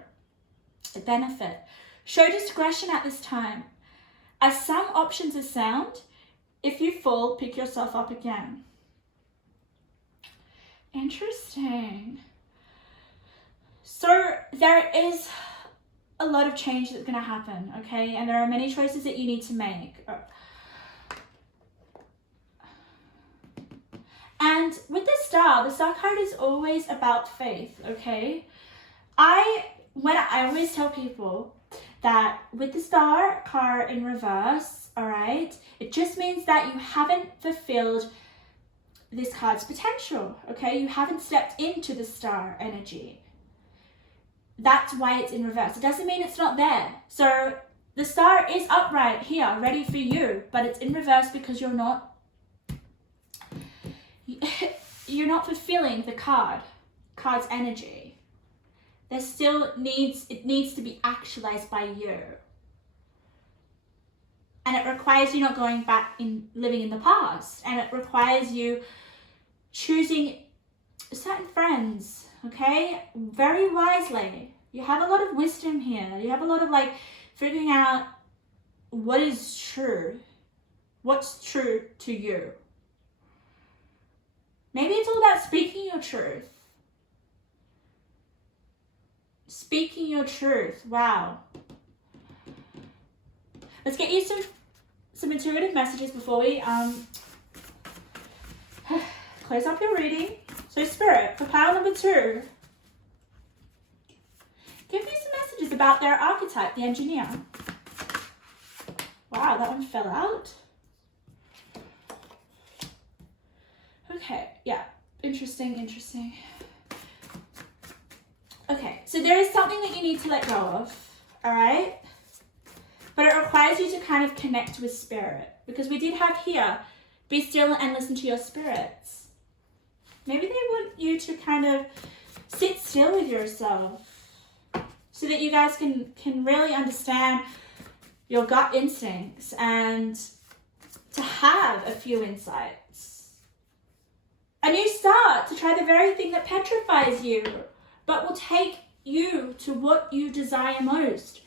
A benefit. Show discretion at this time. As some options are sound, if you fall, pick yourself up again. Interesting. So there is a lot of change that's going to happen, okay? And there are many choices that you need to make. And with the star card is always about faith, okay? I always tell people that with the star card in reverse, all right, it just means that you haven't fulfilled this card's potential, okay? You haven't stepped into the star energy. That's why it's in reverse. It doesn't mean it's not there. So the star is upright here, ready for you, but it's in reverse because you're not fulfilling the card's energy. It needs to be actualized by you. And it requires you not going back in living in the past. And it requires you choosing certain friends, okay? Very wisely. You have a lot of wisdom here. You have a lot of like figuring out what is true. What's true to you. Maybe it's all about speaking your truth. Speaking your truth. Wow. Let's get you some intuitive messages before we close up your reading. So Spirit, for pile number 2, give me some messages about their archetype, the engineer. Wow, that one fell out. Okay, yeah, interesting. Okay, so there is something that you need to let go of, all right? But it requires you to kind of connect with spirit, because we did have here, be still and listen to your spirits. Maybe they want you to kind of sit still with yourself so that you guys can really understand your gut instincts and to have a few insights. A new start to try the very thing that petrifies you, but will take you to what you desire most.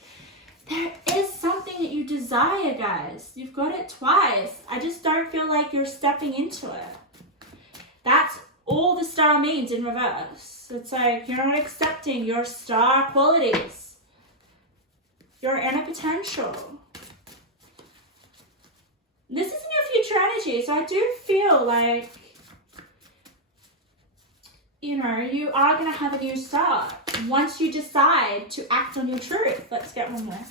There is something that you desire, guys. You've got it twice. I just don't feel like you're stepping into it. That's all the star means in reverse. It's like you're not accepting your star qualities, your inner potential. This isn't your future energy, so I do feel like, you know, you are going to have a new start once you decide to act on your truth. Let's get one more.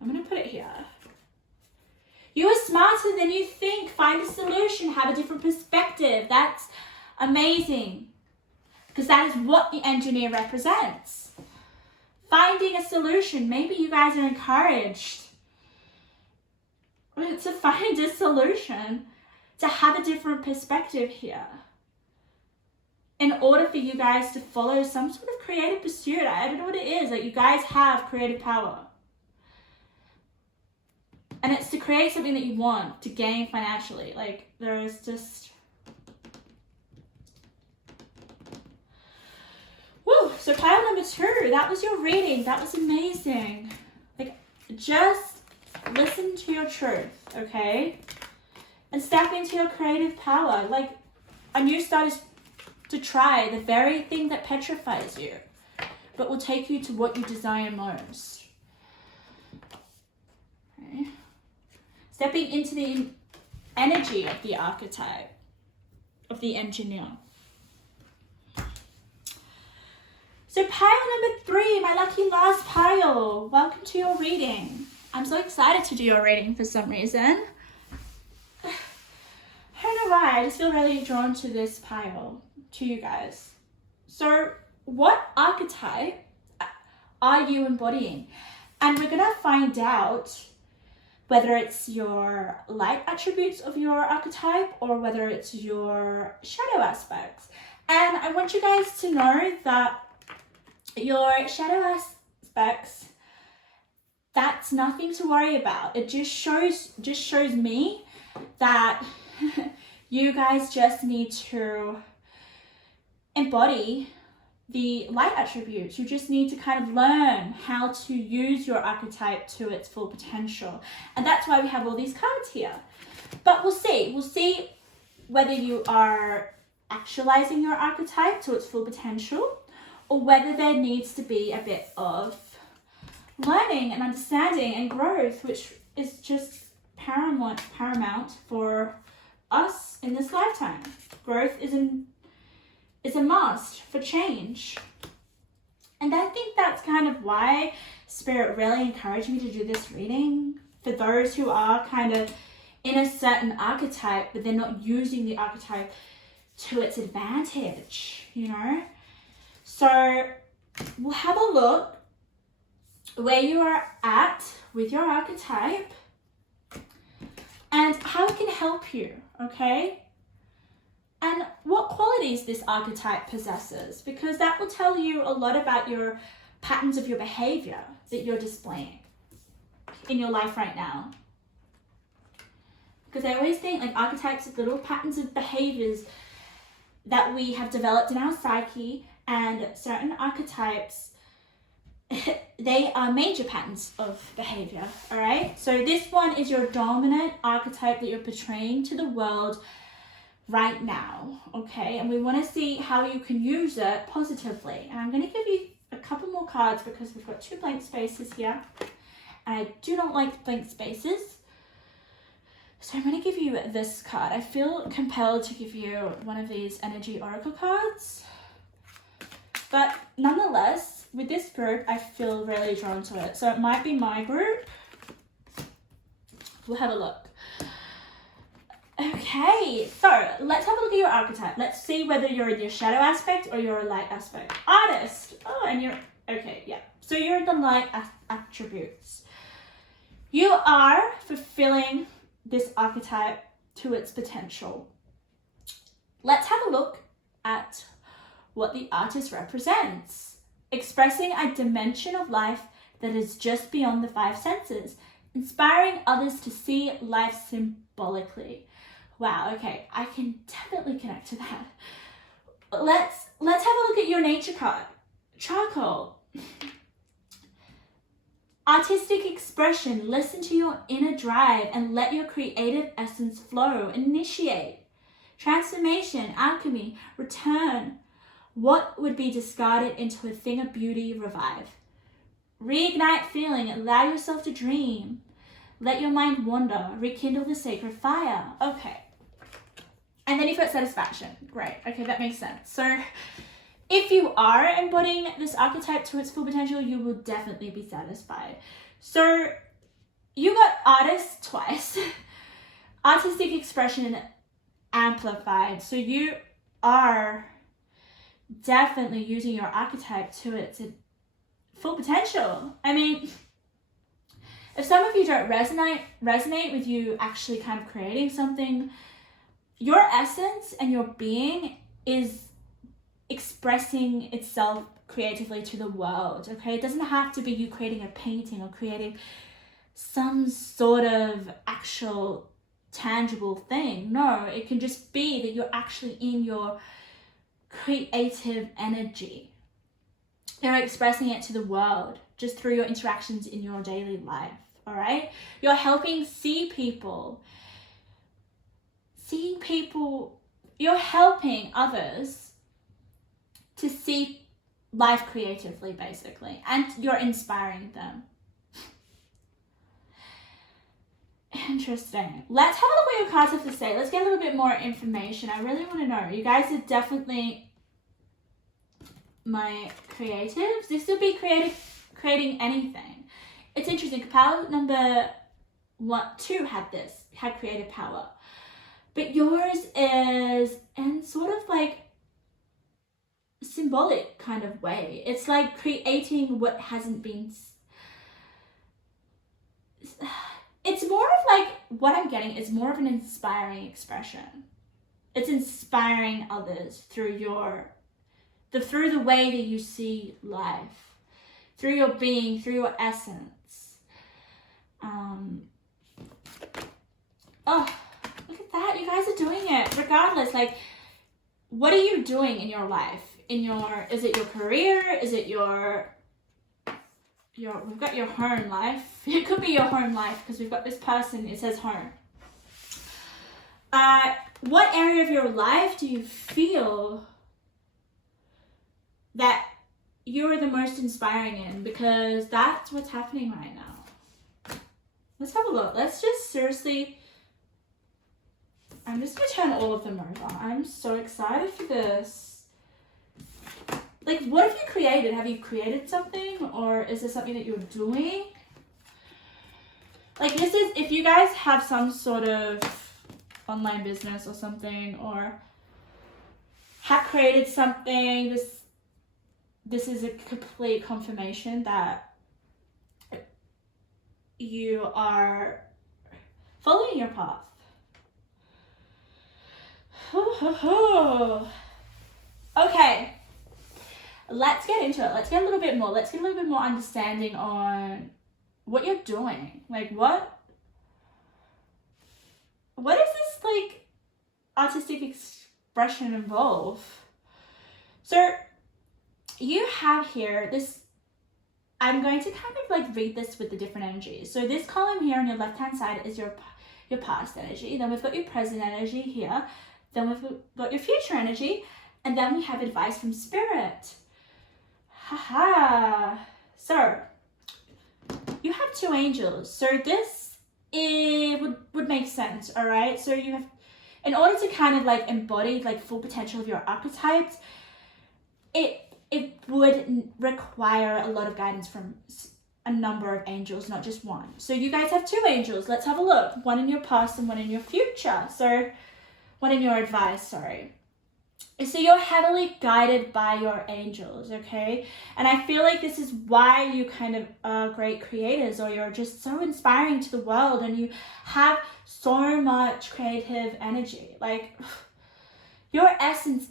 I'm going to put it here. You are smarter than you think. Find a solution. Have a different perspective. That's amazing. Because that is what the engineer represents. Finding a solution. Maybe you guys are encouraged to find a solution, to have a different perspective here, in order for you guys to follow some sort of creative pursuit. I don't know what it is. Like, you guys have creative power. And it's to create something that you want, to gain financially. Like, there is just... Woo! So pile number 2, that was your reading. That was amazing. Like, just listen to your truth, okay? And step into your creative power. Like, a new start is to try the very thing that petrifies you, but will take you to what you desire most. Okay. Stepping into the energy of the archetype, of the engineer. So pile number 3, my lucky last pile. Welcome to your reading. I'm so excited to do your reading for some reason. I don't know why, I just feel really drawn to this pile, to you guys. So what archetype are you embodying? And we're going to find out whether it's your light attributes of your archetype or whether it's your shadow aspects. And I want you guys to know that your shadow aspects, that's nothing to worry about. It just shows me that you guys just need to embody the light attributes. You just need to kind of learn how to use your archetype to its full potential. And that's why we have all these cards here. But we'll see whether you are actualizing your archetype to its full potential or whether there needs to be a bit of learning and understanding and growth, which is just paramount for us in this lifetime. Growth is a must for change. And I think that's kind of why Spirit really encouraged me to do this reading. For those who are kind of in a certain archetype, but they're not using the archetype to its advantage, you know? So we'll have a look where you are at with your archetype and how it can help you, okay? And what qualities this archetype possesses, because that will tell you a lot about your patterns of your behavior that you're displaying in your life right now. Because I always think like archetypes are little patterns of behaviors that we have developed in our psyche, and certain archetypes, they are major patterns of behavior, all right? So this one is your dominant archetype that you're portraying to the world right now, okay? And we want to see how you can use it positively. And I'm going to give you a couple more cards because we've got 2 blank spaces here. And I do not like blank spaces. So I'm going to give you this card. I feel compelled to give you one of these energy oracle cards. But nonetheless, with this group, I feel really drawn to it. So it might be my group. We'll have a look. Okay, so let's have a look at your archetype. Let's see whether you're in your shadow aspect or your light aspect. Artist. Oh, and you're, okay, yeah. So you're in the light attributes. You are fulfilling this archetype to its potential. Let's have a look at what the artist represents. Expressing a dimension of life that is just beyond the 5 senses. Inspiring others to see life symbolically. Wow, okay, I can definitely connect to that. Let's have a look at your nature card. Charcoal. Artistic expression. Listen to your inner drive and let your creative essence flow. Initiate. Transformation. Alchemy. Return. What would be discarded into a thing of beauty. Revive. Reignite feeling. Allow yourself to dream. Let your mind wander. Rekindle the sacred fire. Okay. And then you've got satisfaction. Great. Okay, that makes sense. So if you are embodying this archetype to its full potential, you will definitely be satisfied. So you got artist twice. Artistic expression amplified. So you are definitely using your archetype to its full potential. I mean, if some of you don't resonate with you actually kind of creating something, your essence and your being is expressing itself creatively to the world, okay? It doesn't have to be you creating a painting or creating some sort of actual tangible thing. No, it can just be that you're actually in your creative energy. You're expressing it to the world just through your interactions in your daily life, all right? You're helping you're helping others to see life creatively, basically, and you're inspiring them. Interesting. Let's have a look what your cards have to say. Let's get a little bit more information. I really want to know. You guys are definitely my creatives. This would be creating anything. It's interesting. Power number 2 had creative power. But yours is in sort of like symbolic kind of way. It's like creating what hasn't been. It's more of like, what I'm getting is more of an inspiring expression. It's inspiring others through through the way that you see life, through your being, through your essence. Oh, look at that. You guys are doing it. Regardless, like, what are you doing in your life? Is it your career? Is it we've got your home life. It could be your home life because we've got this person, it says home. What area of your life do you feel that you're the most inspiring in? Because that's what's happening right now. Let's have a look. Let's just seriously, I'm just going to turn all of them over. I'm so excited for this. Like, what have you created? Have you created something, or is this something that you're doing? Like, this is, if you guys have some sort of online business or something, or have created something, this is a complete confirmation that you are following your path. Okay, let's get into it. Let's get a little bit more. Let's get a little bit more understanding on what you're doing. Like, what is this, like, artistic expression involve? So you have here this, I'm going to kind of like read this with the different energies. So this column here on your left hand side is your past energy. Then we've got your present energy here. Then we've got your future energy. And then we have advice from spirit. Haha. So you have two angels. So this would make sense, all right? So you have, in order to kind of like embody like full potential of your archetypes, it would require a lot of guidance from a number of angels, not just one. So you guys have two angels. Let's have a look. One in your past and one in your future. So one in your advice, sorry. So you're heavily guided by your angels, okay? And I feel like this is why you kind of are great creators, or you're just so inspiring to the world and you have so much creative energy. Like, your essence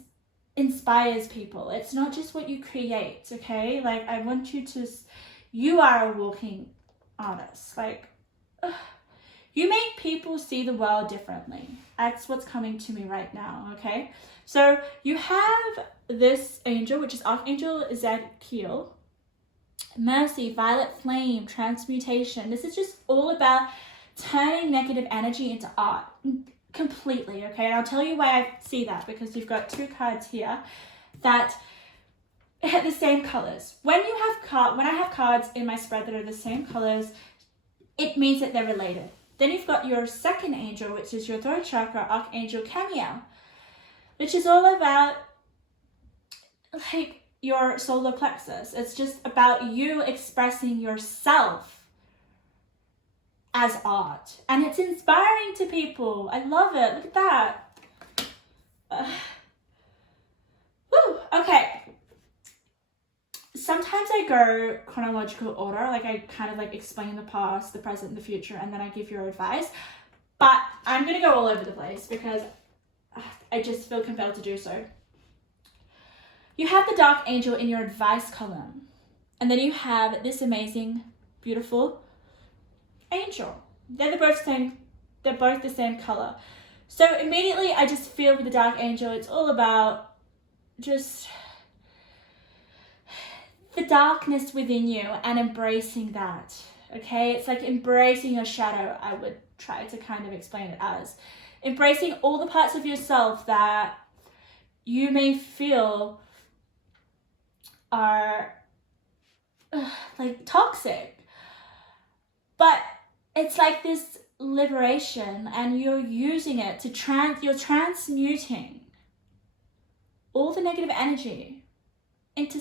inspires people. It's not just what you create, okay? Like, I want you to, you are a walking artist. Like, you make people see the world differently. That's what's coming to me right now, okay? So you have this angel, which is Archangel Zadkiel. Mercy, violet flame, transmutation. This is just all about turning negative energy into art completely, okay? And I'll tell you why I see that, because you've got two cards here that have the same colors. When I have cards in my spread that are the same colors, it means that they're related. Then you've got your second angel, which is your throat chakra, Archangel Camiel, which is all about like your solar plexus. It's just about you expressing yourself as art. And it's inspiring to people. I love it. Look at that. Woo, okay. Sometimes I go chronological order, like I kind of like explain the past, the present, the future, and then I give your advice. But I'm going to go all over the place because I just feel compelled to do so. You have the dark angel in your advice column. And then you have this amazing, beautiful angel. They're both the same color. So immediately I just feel with the dark angel, it's all about just the darkness within you and embracing that, okay? It's like embracing your shadow, I would try to kind of explain it as. Embracing all the parts of yourself that you may feel are like toxic. But it's like this liberation, and you're using it to you're transmuting all the negative energy into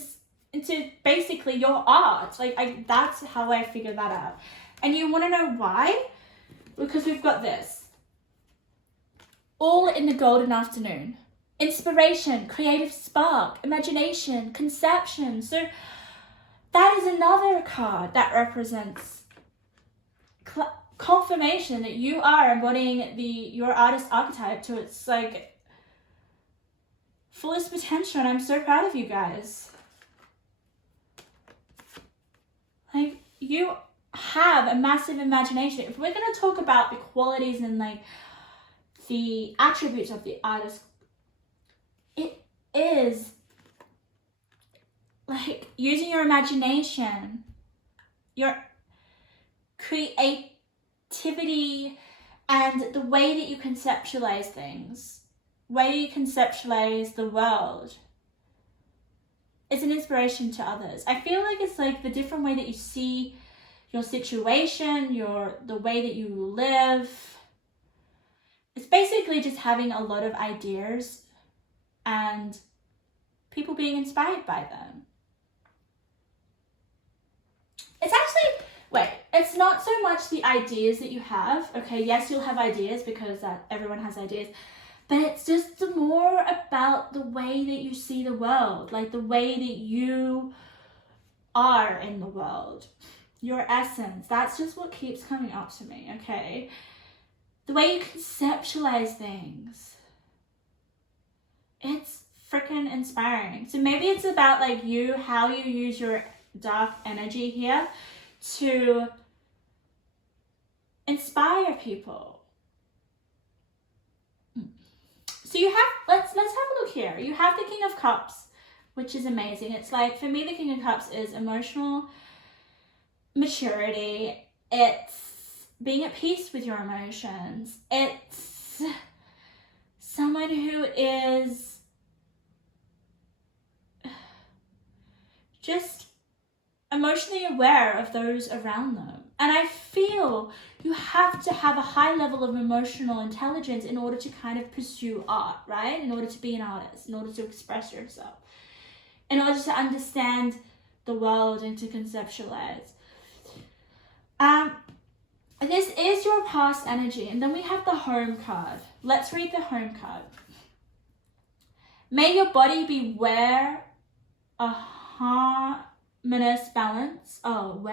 basically your art. Like that's how I figured that out. And you want to know why? Because we've got this. All in the golden afternoon. inspiration, creative spark, imagination, conception. So that is another card that represents confirmation that you are embodying your artist archetype to its like fullest potential, and I'm so proud of you guys. Like, you have a massive imagination. If we're going to talk about the qualities and like the attributes of the artist, it is like using your imagination, your creativity, and the way that you conceptualize things, way you conceptualize the world. It's an inspiration to others. I feel like it's like the different way that you see your situation, the way that you live. It's basically just having a lot of ideas and people being inspired by them. It's actually, it's not so much the ideas that you have. Okay, yes, you'll have ideas because everyone has ideas. But it's just more about the way that you see the world, like the way that you are in the world, your essence. That's just what keeps coming up to me, okay? The way you conceptualize things. It's freaking inspiring. So maybe it's about like how you use your dark energy here to inspire people. So you have, let's have a look here. You have the King of Cups, which is amazing. It's like, for me, the King of Cups is emotional maturity. It's being at peace with your emotions. It's someone who is just emotionally aware of those around them. And I feel you have to have a high level of emotional intelligence in order to kind of pursue art, right? In order to be an artist, in order to express yourself, in order to understand the world and to conceptualize. This is your past energy. And then we have the Home card. Let's read the Home card. May your body beware a harmonious balance of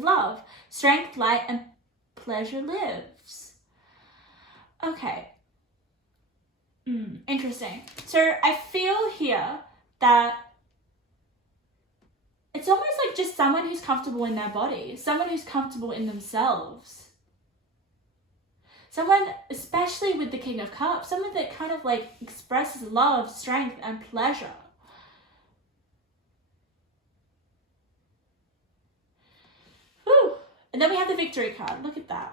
love, strength, light, and pleasure lives. Okay. Interesting. So I feel here that it's almost like just someone who's comfortable in their body, someone who's comfortable in themselves. Someone, especially with the King of Cups, someone that kind of like expresses love, strength, and pleasure. Whew. And then we have the Victory card. Look at that.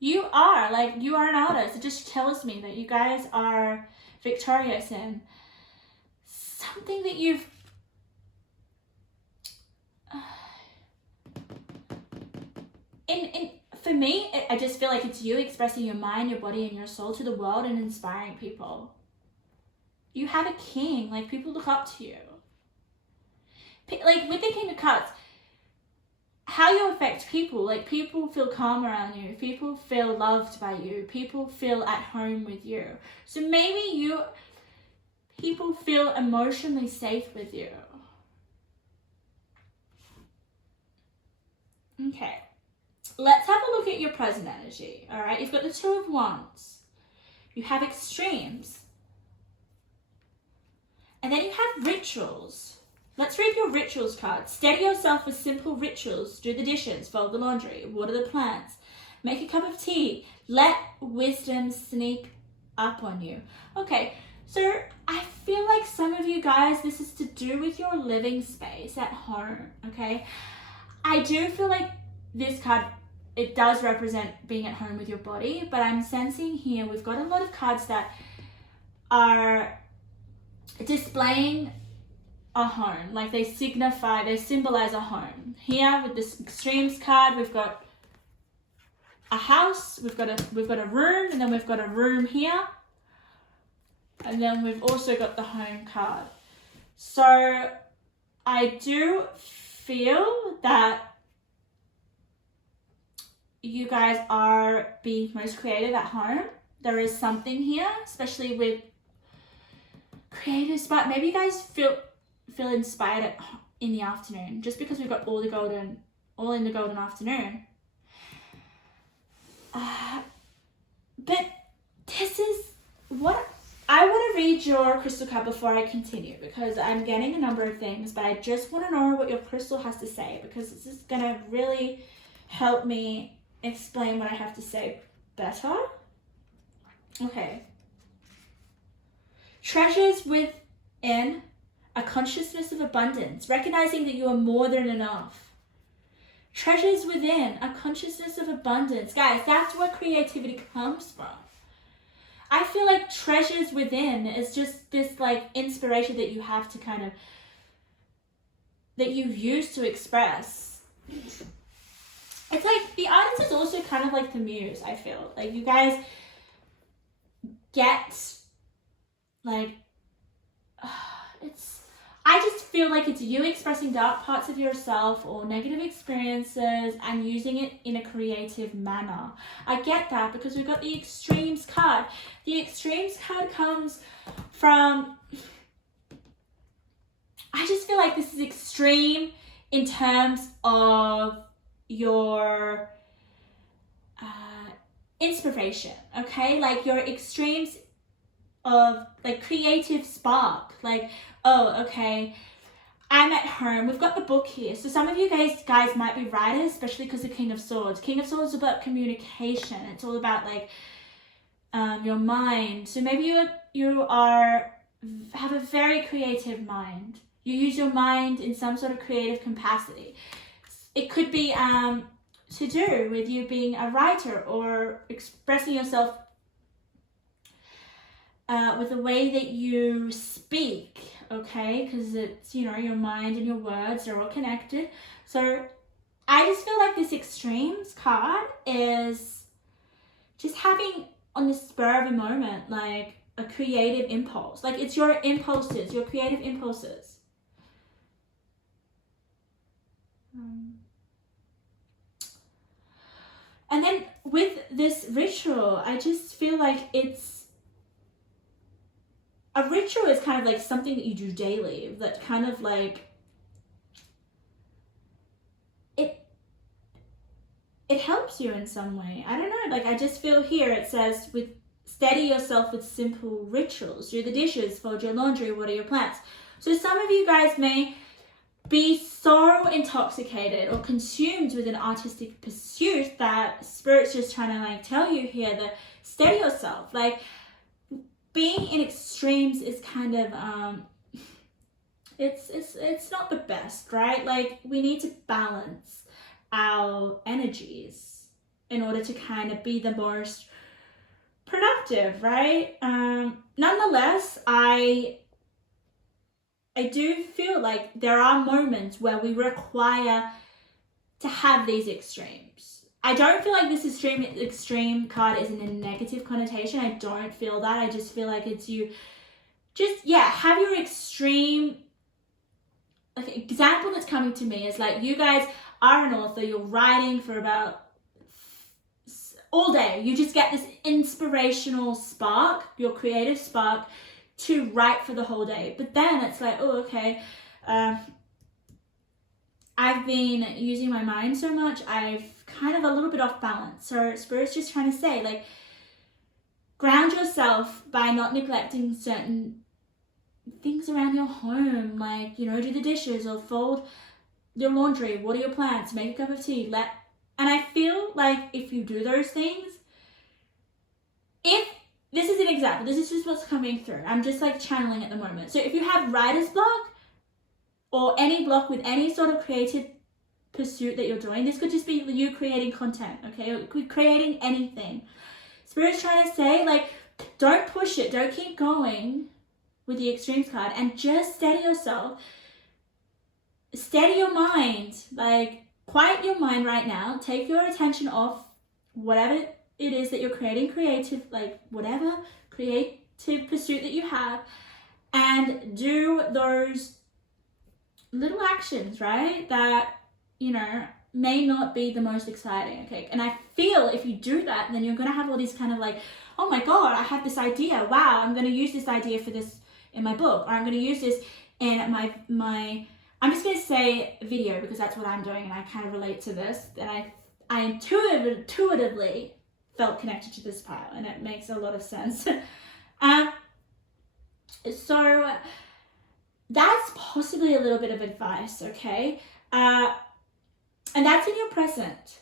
You are an artist. It just tells me that you guys are victorious in something that you've for me, I just feel like it's you expressing your mind, your body, and your soul to the world and inspiring people. You have a king, like people look up to you. Like with the King of Cups, how you affect people, like people feel calm around you, people feel loved by you, people feel at home with you. So maybe people feel emotionally safe with you. Okay, let's have a look at your present energy. All right, you've got the Two of Wands. You have extremes. And then you have rituals. Let's read your rituals card. Steady yourself with simple rituals. Do the dishes, fold the laundry, water the plants, make a cup of tea. Let wisdom sneak up on you. Okay, so I feel like some of you guys, this is to do with your living space at home, okay? I do feel like this card, it does represent being at home with your body, but I'm sensing here we've got a lot of cards that are displaying a home, like they symbolize a home. Here with this extremes card, we've got a house, we've got a room, and then we've got a room here, and then we've also got the home card. So I do feel that you guys are being most creative at home. There is something here, especially with creative spark. Maybe you guys feel inspired in the afternoon, just because we've got all in the golden afternoon. But this is what I want to read your crystal card before I continue, because I'm getting a number of things, but I just want to know what your crystal has to say, because this is going to really help me explain what I have to say better. Okay. Treasures within a consciousness of abundance, recognizing that you are more than enough. Treasures within a consciousness of abundance. Guys, that's where creativity comes from. I feel like treasures within is just this like inspiration that you have to kind of, that you use to express. It's like the artist is also kind of like the muse, I feel. Like you guys get like, I just feel like it's you expressing dark parts of yourself or negative experiences and using it in a creative manner. I get that, because we've got the extremes card. The extremes card comes from, I just feel like this is extreme in terms of your inspiration, okay? Like your extremes of like creative spark, like, oh, okay, I'm at home, we've got the book here. So some of you guys might be writers, especially because the King of Swords. King of Swords is about communication. It's all about like your mind. So maybe you have a very creative mind. You use your mind in some sort of creative capacity. It could be to do with you being a writer or expressing yourself with the way that you speak, okay? Because it's, you know, your mind and your words are all connected. So I just feel like this extremes card is just having on the spur of a moment, like a creative impulse. Like it's your impulses, your creative impulses. And then with this ritual, I just feel like a ritual is kind of like something that you do daily, that kind of like, it helps you in some way. I don't know, like I just feel here it says, steady yourself with simple rituals. Do the dishes, fold your laundry, water your plants. So some of you guys may be so intoxicated or consumed with an artistic pursuit that Spirit's just trying to like tell you here that steady yourself. Like being in extremes is kind of it's not the best, right? Like we need to balance our energies in order to kind of be the most productive, right? Nonetheless, I do feel like there are moments where we require to have these extremes. I don't feel like this extreme card is in a negative connotation. I don't feel that. I just feel like it's you just, yeah, have your extreme, like example that's coming to me is like you guys are an author, you're writing for about all day. You just get this inspirational spark, your creative spark, to write for the whole day. But then it's like, oh, okay, I've been using my mind so much, I've kind of a little bit off balance. So Spirit's just trying to say, like, ground yourself by not neglecting certain things around your home, like, you know, do the dishes or fold your laundry, water your plants, make a cup of tea, and I feel like if you do those things, this is an example, this is just what's coming through. I'm just like channeling at the moment. So if you have writer's block or any block with any sort of creative pursuit that you're doing, this could just be you creating content, okay? Or creating anything. Spirit's trying to say, like, don't push it, don't keep going with the extremes card, and just steady yourself. Steady your mind, like quiet your mind right now, take your attention off whatever it is that you're creating, creative, like whatever creative pursuit that you have, and do those little actions, right? That, you know, may not be the most exciting, okay? And I feel if you do that, then you're gonna have all these kind of like, oh my God, I have this idea. Wow, I'm gonna use this idea for this in my book, or I'm gonna use this in my I'm just gonna say video because that's what I'm doing and I kind of relate to this. And I intuitively felt connected to this part and it makes a lot of sense. So that's possibly a little bit of advice, okay? And that's in your present.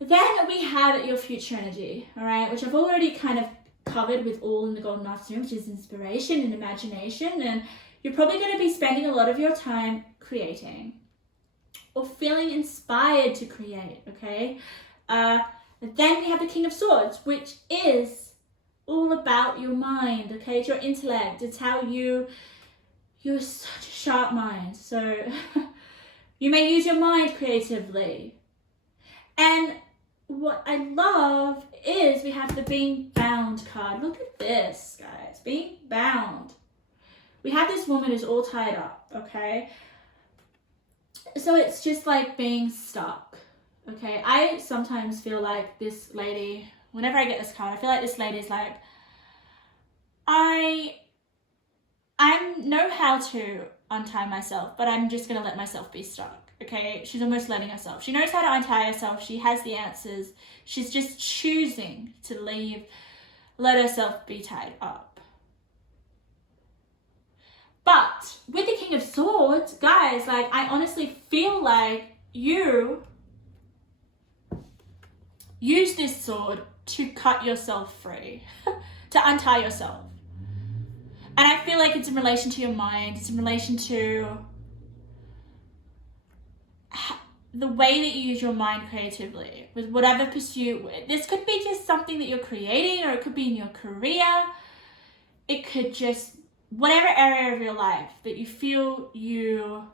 Then we have your future energy, all right, which I've already kind of covered with all in the Golden Afternoon, which is inspiration and imagination. And you're probably going to be spending a lot of your time creating or feeling inspired to create, okay? Then we have the King of Swords, which is all about your mind, okay? It's your intellect. It's how you're such a sharp mind. So you may use your mind creatively. And what I love is we have the being bound card. Look at this, guys, being bound. We have this woman who's all tied up, okay? So it's just like being stuck, okay? I sometimes feel like this lady, whenever I get this card, I feel like this lady's like, I know how to untie myself, but I'm just gonna let myself be stuck. Okay, she's almost letting herself. She knows how to untie herself. She has the answers. She's just choosing to let herself be tied up. But with the King of Swords, guys, like I honestly feel like you use this sword to cut yourself free, to untie yourself. And I feel like it's in relation to your mind. It's in relation to the way that you use your mind creatively with whatever pursuit. This could be just something that you're creating, or it could be in your career. It could just, whatever area of your life that you feel you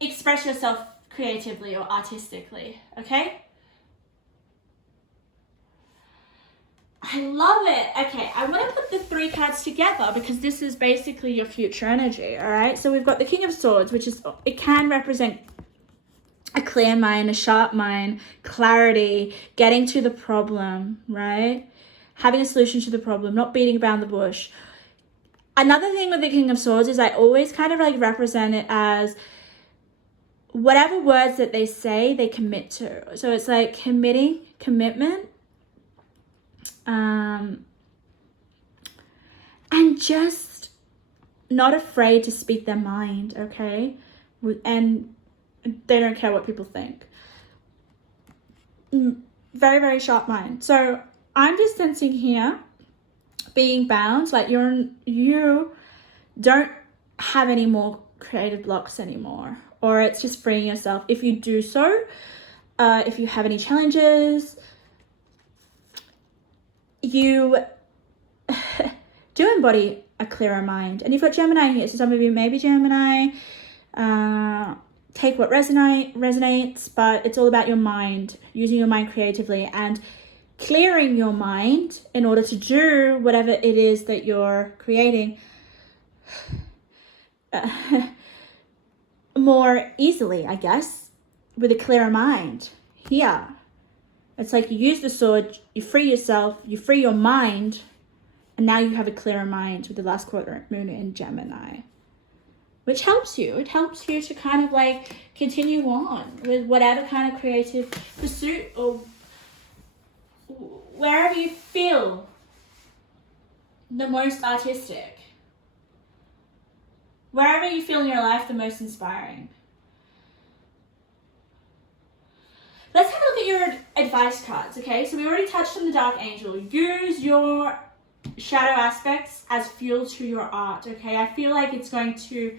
express yourself creatively or artistically, okay? I love it. Okay, I want to put the 3 cards together because this is basically your future energy, all right? So we've got the King of Swords, which is, it can represent a clear mind, a sharp mind, clarity, getting to the problem, right? Having a solution to the problem, not beating around the bush. Another thing with the King of Swords is I always kind of like represent it as whatever words that they say, they commit to. So it's like commitment. And just not afraid to speak their mind, okay? And they don't care what people think. Very, very sharp mind. So I'm just sensing here, being bound, like you don't have any more creative blocks anymore, or it's just freeing yourself. If you do so, if you have any challenges, you do embody a clearer mind. And you've got Gemini here, so some of you may be Gemini. Take what resonates, but it's all about your mind, using your mind creatively and clearing your mind in order to do whatever it is that you're creating more easily, I guess, with a clearer mind. Here, it's like you use the sword, you free yourself, you free your mind, and now you have a clearer mind with the last quadrant moon in Gemini, which helps you. It helps you to kind of like continue on with whatever kind of creative pursuit or wherever you feel the most artistic, wherever you feel in your life the most inspiring. Let's have a look at your advice cards, okay? So we already touched on the Dark Angel. Use your shadow aspects as fuel to your art, okay? I feel like it's going to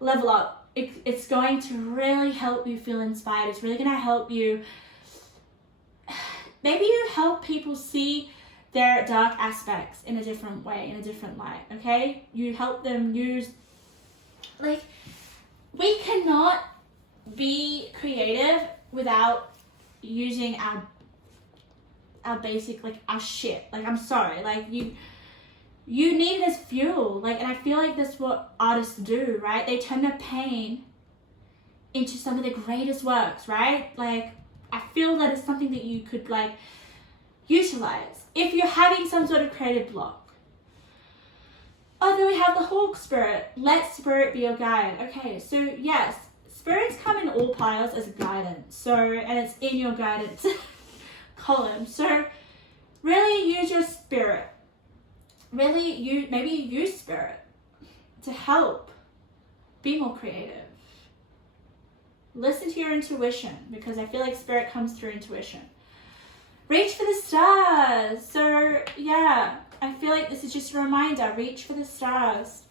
level up. It's going to really help you feel inspired. It's really going to help you. Maybe you help people see their dark aspects in a different way, in a different light, okay? You help them use, like, we cannot be creative without using our basic, like, our shit. Like, I'm sorry, like, you need it as fuel. Like, and I feel like that's what artists do, right? They turn their pain into some of the greatest works, right? Like, I feel that it's something that you could like utilize if you're having some sort of creative block. Oh, then we have the hawk spirit. Let spirit be your guide. Okay, so yes, spirits come in all piles as a guidance. So, and it's in your guidance column. So really use your spirit. Really maybe use spirit to help be more creative. Listen to your intuition, because I feel like spirit comes through intuition. Reach for the stars. So yeah, I feel like this is just a reminder. Reach for the stars.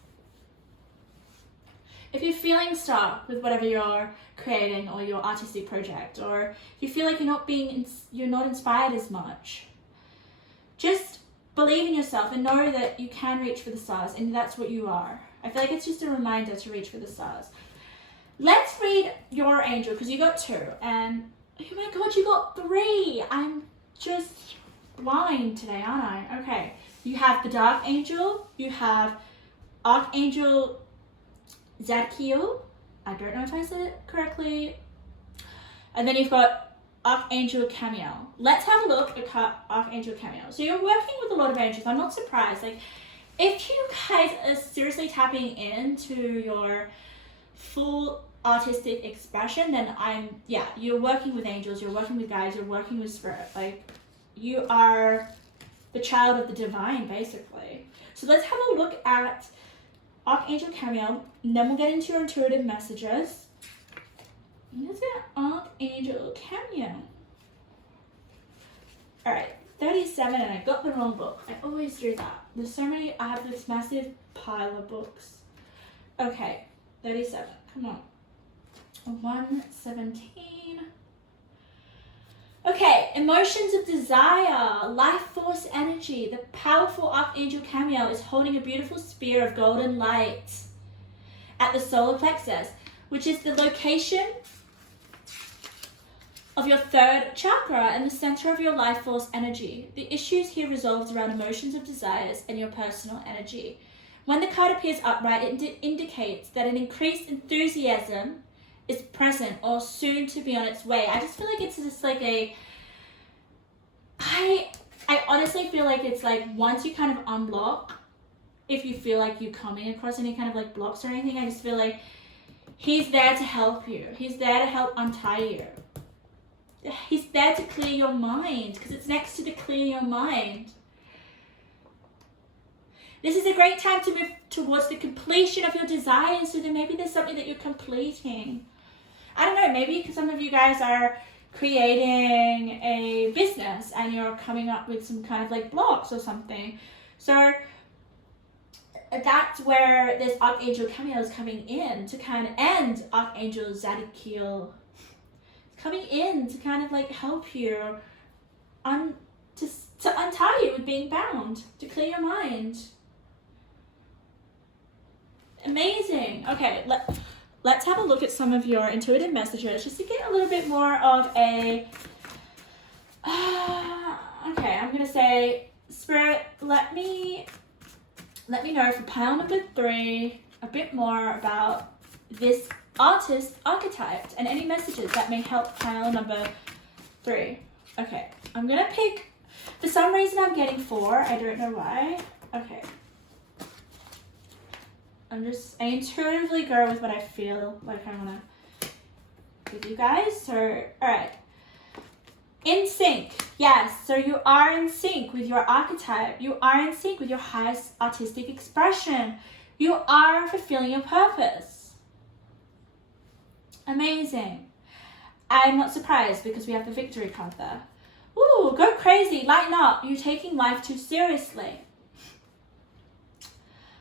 If you're feeling stuck with whatever you're creating or your artistic project, or if you feel like you're not inspired as much, just believe in yourself and know that you can reach for the stars, and that's what you are. I feel like it's just a reminder to reach for the stars. Let's read your angel, because you got 2, and oh my god, you got 3. I'm just blind today, aren't I? Okay, you have the dark angel, you have Archangel Zadkiel. I don't know if I said it correctly. And then you've got Archangel Camiel. Let's have a look at Archangel Camiel. So you're working with a lot of angels. I'm not surprised. Like, if you guys are seriously tapping into your full artistic expression, then you're working with angels, you're working with guides, you're working with spirit. Like, you are the child of the divine, basically. So let's have a look at Archangel Camiel, and then we'll get into your intuitive messages. Let's get Archangel Camiel. Alright, 37, and I got the wrong book. I always do that. There's so many, I have this massive pile of books. Okay, 37, come on. 117. Okay, emotions of desire, life force energy. The powerful Archangel Camiel is holding a beautiful spear of golden light at the solar plexus, which is the location of your 3rd chakra and the center of your life force energy. The issues here resolves around emotions of desires and your personal energy. When the card appears upright, it indicates that an increased enthusiasm is present or soon to be on its way. I just feel like it's just like I honestly feel like it's like once you kind of unblock, if you feel like you're coming across any kind of like blocks or anything, I just feel like he's there to help you. He's there to help untie you. He's there to clear your mind, because it's next to the clear your mind. This is a great time to move towards the completion of your desires. So then maybe there's something that you're completing. I don't know, maybe because some of you guys are creating a business and you're coming up with some kind of like blocks or something. So that's where this Archangel Camiel is coming in to kind of, and Archangel Zadkiel coming in to kind of like help you to untie you with being bound, to clear your mind. Amazing. Okay, let's have a look at some of your intuitive messages just to get a little bit more of a okay, I'm gonna say, Spirit, let me know for pile number 3 a bit more about this artist archetype and any messages that may help pile number 3. Okay, I'm gonna pick, for some reason I'm getting 4, I don't know why. Okay, I intuitively go with what I feel like I want to give you guys. So, all right. In sync. Yes, so you are in sync with your archetype. You are in sync with your highest artistic expression. You are fulfilling your purpose. Amazing. I'm not surprised because we have the victory card there. Ooh, go crazy, lighten up. You're taking life too seriously.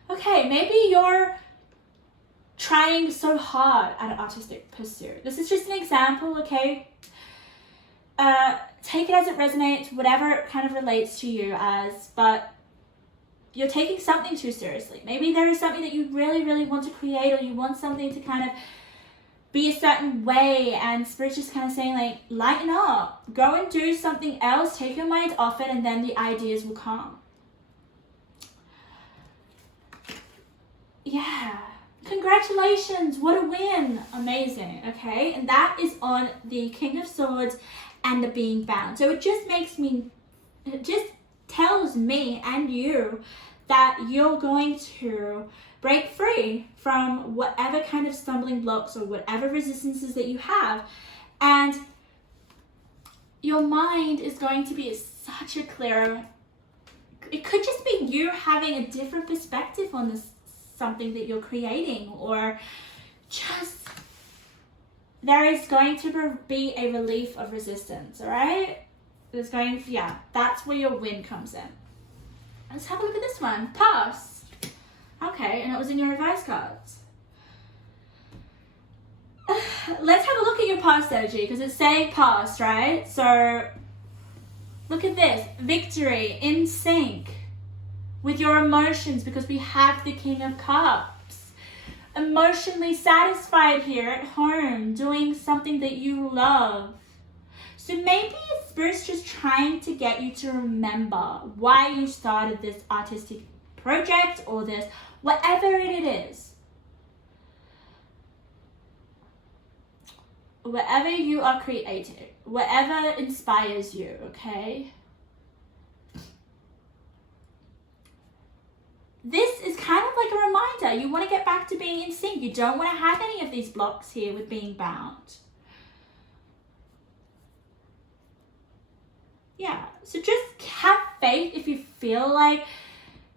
Okay, maybe you're trying so hard at an artistic pursuit. This is just an example, okay? Take it as it resonates, whatever it kind of relates to you as, but you're taking something too seriously. Maybe there is something that you really, really want to create, or you want something to kind of be a certain way, and Spirit's just kind of saying like, lighten up, go and do something else, take your mind off it, and then the ideas will come. yeah, congratulations, what a win, amazing, okay? And that is on the King of Swords and the being bound. So it just tells me and you that you're going to break free from whatever kind of stumbling blocks or whatever resistances that you have, and your mind is going to be such a clearer, it could just be you having a different perspective on this something that you're creating, or just there is going to be a relief of resistance. All right, there's going to, yeah, that's where your win comes in. Let's have a look at this one. Past. Okay, and it was in your reverse cards. Let's have a look at your past energy, because it's saying past, right? So look at this. Victory, in sync with your emotions, because we have the King of Cups. Emotionally satisfied here at home, doing something that you love. So maybe Spirit's just trying to get you to remember why you started this artistic project, or this, whatever it is. Whatever you are creating, whatever inspires you, okay? This is kind of like a reminder. You want to get back to being in sync. You don't want to have any of these blocks here with being bound. Yeah, so just have faith if you feel like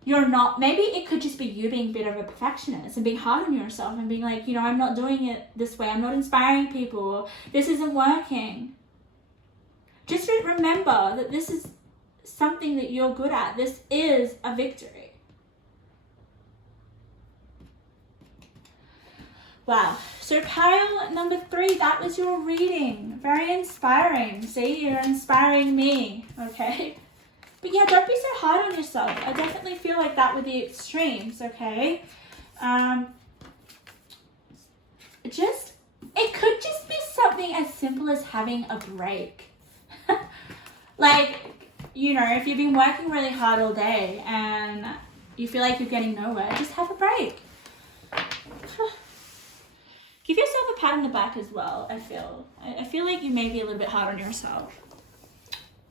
you're not, maybe it could just be you being a bit of a perfectionist and being hard on yourself and being like, you know, I'm not doing it this way, I'm not inspiring people, this isn't working. Just remember that this is something that you're good at. This is a victory. Wow, so pile number 3, that was your reading. Very inspiring. See, you're inspiring me, okay? But yeah, don't be so hard on yourself. I definitely feel like that with the extremes, okay? It could just be something as simple as having a break. Like, you know, if you've been working really hard all day and you feel like you're getting nowhere, just have a break. Give yourself a pat on the back as well, I feel. I feel like you may be a little bit hard on yourself.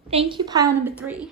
Thank you, pile number 3.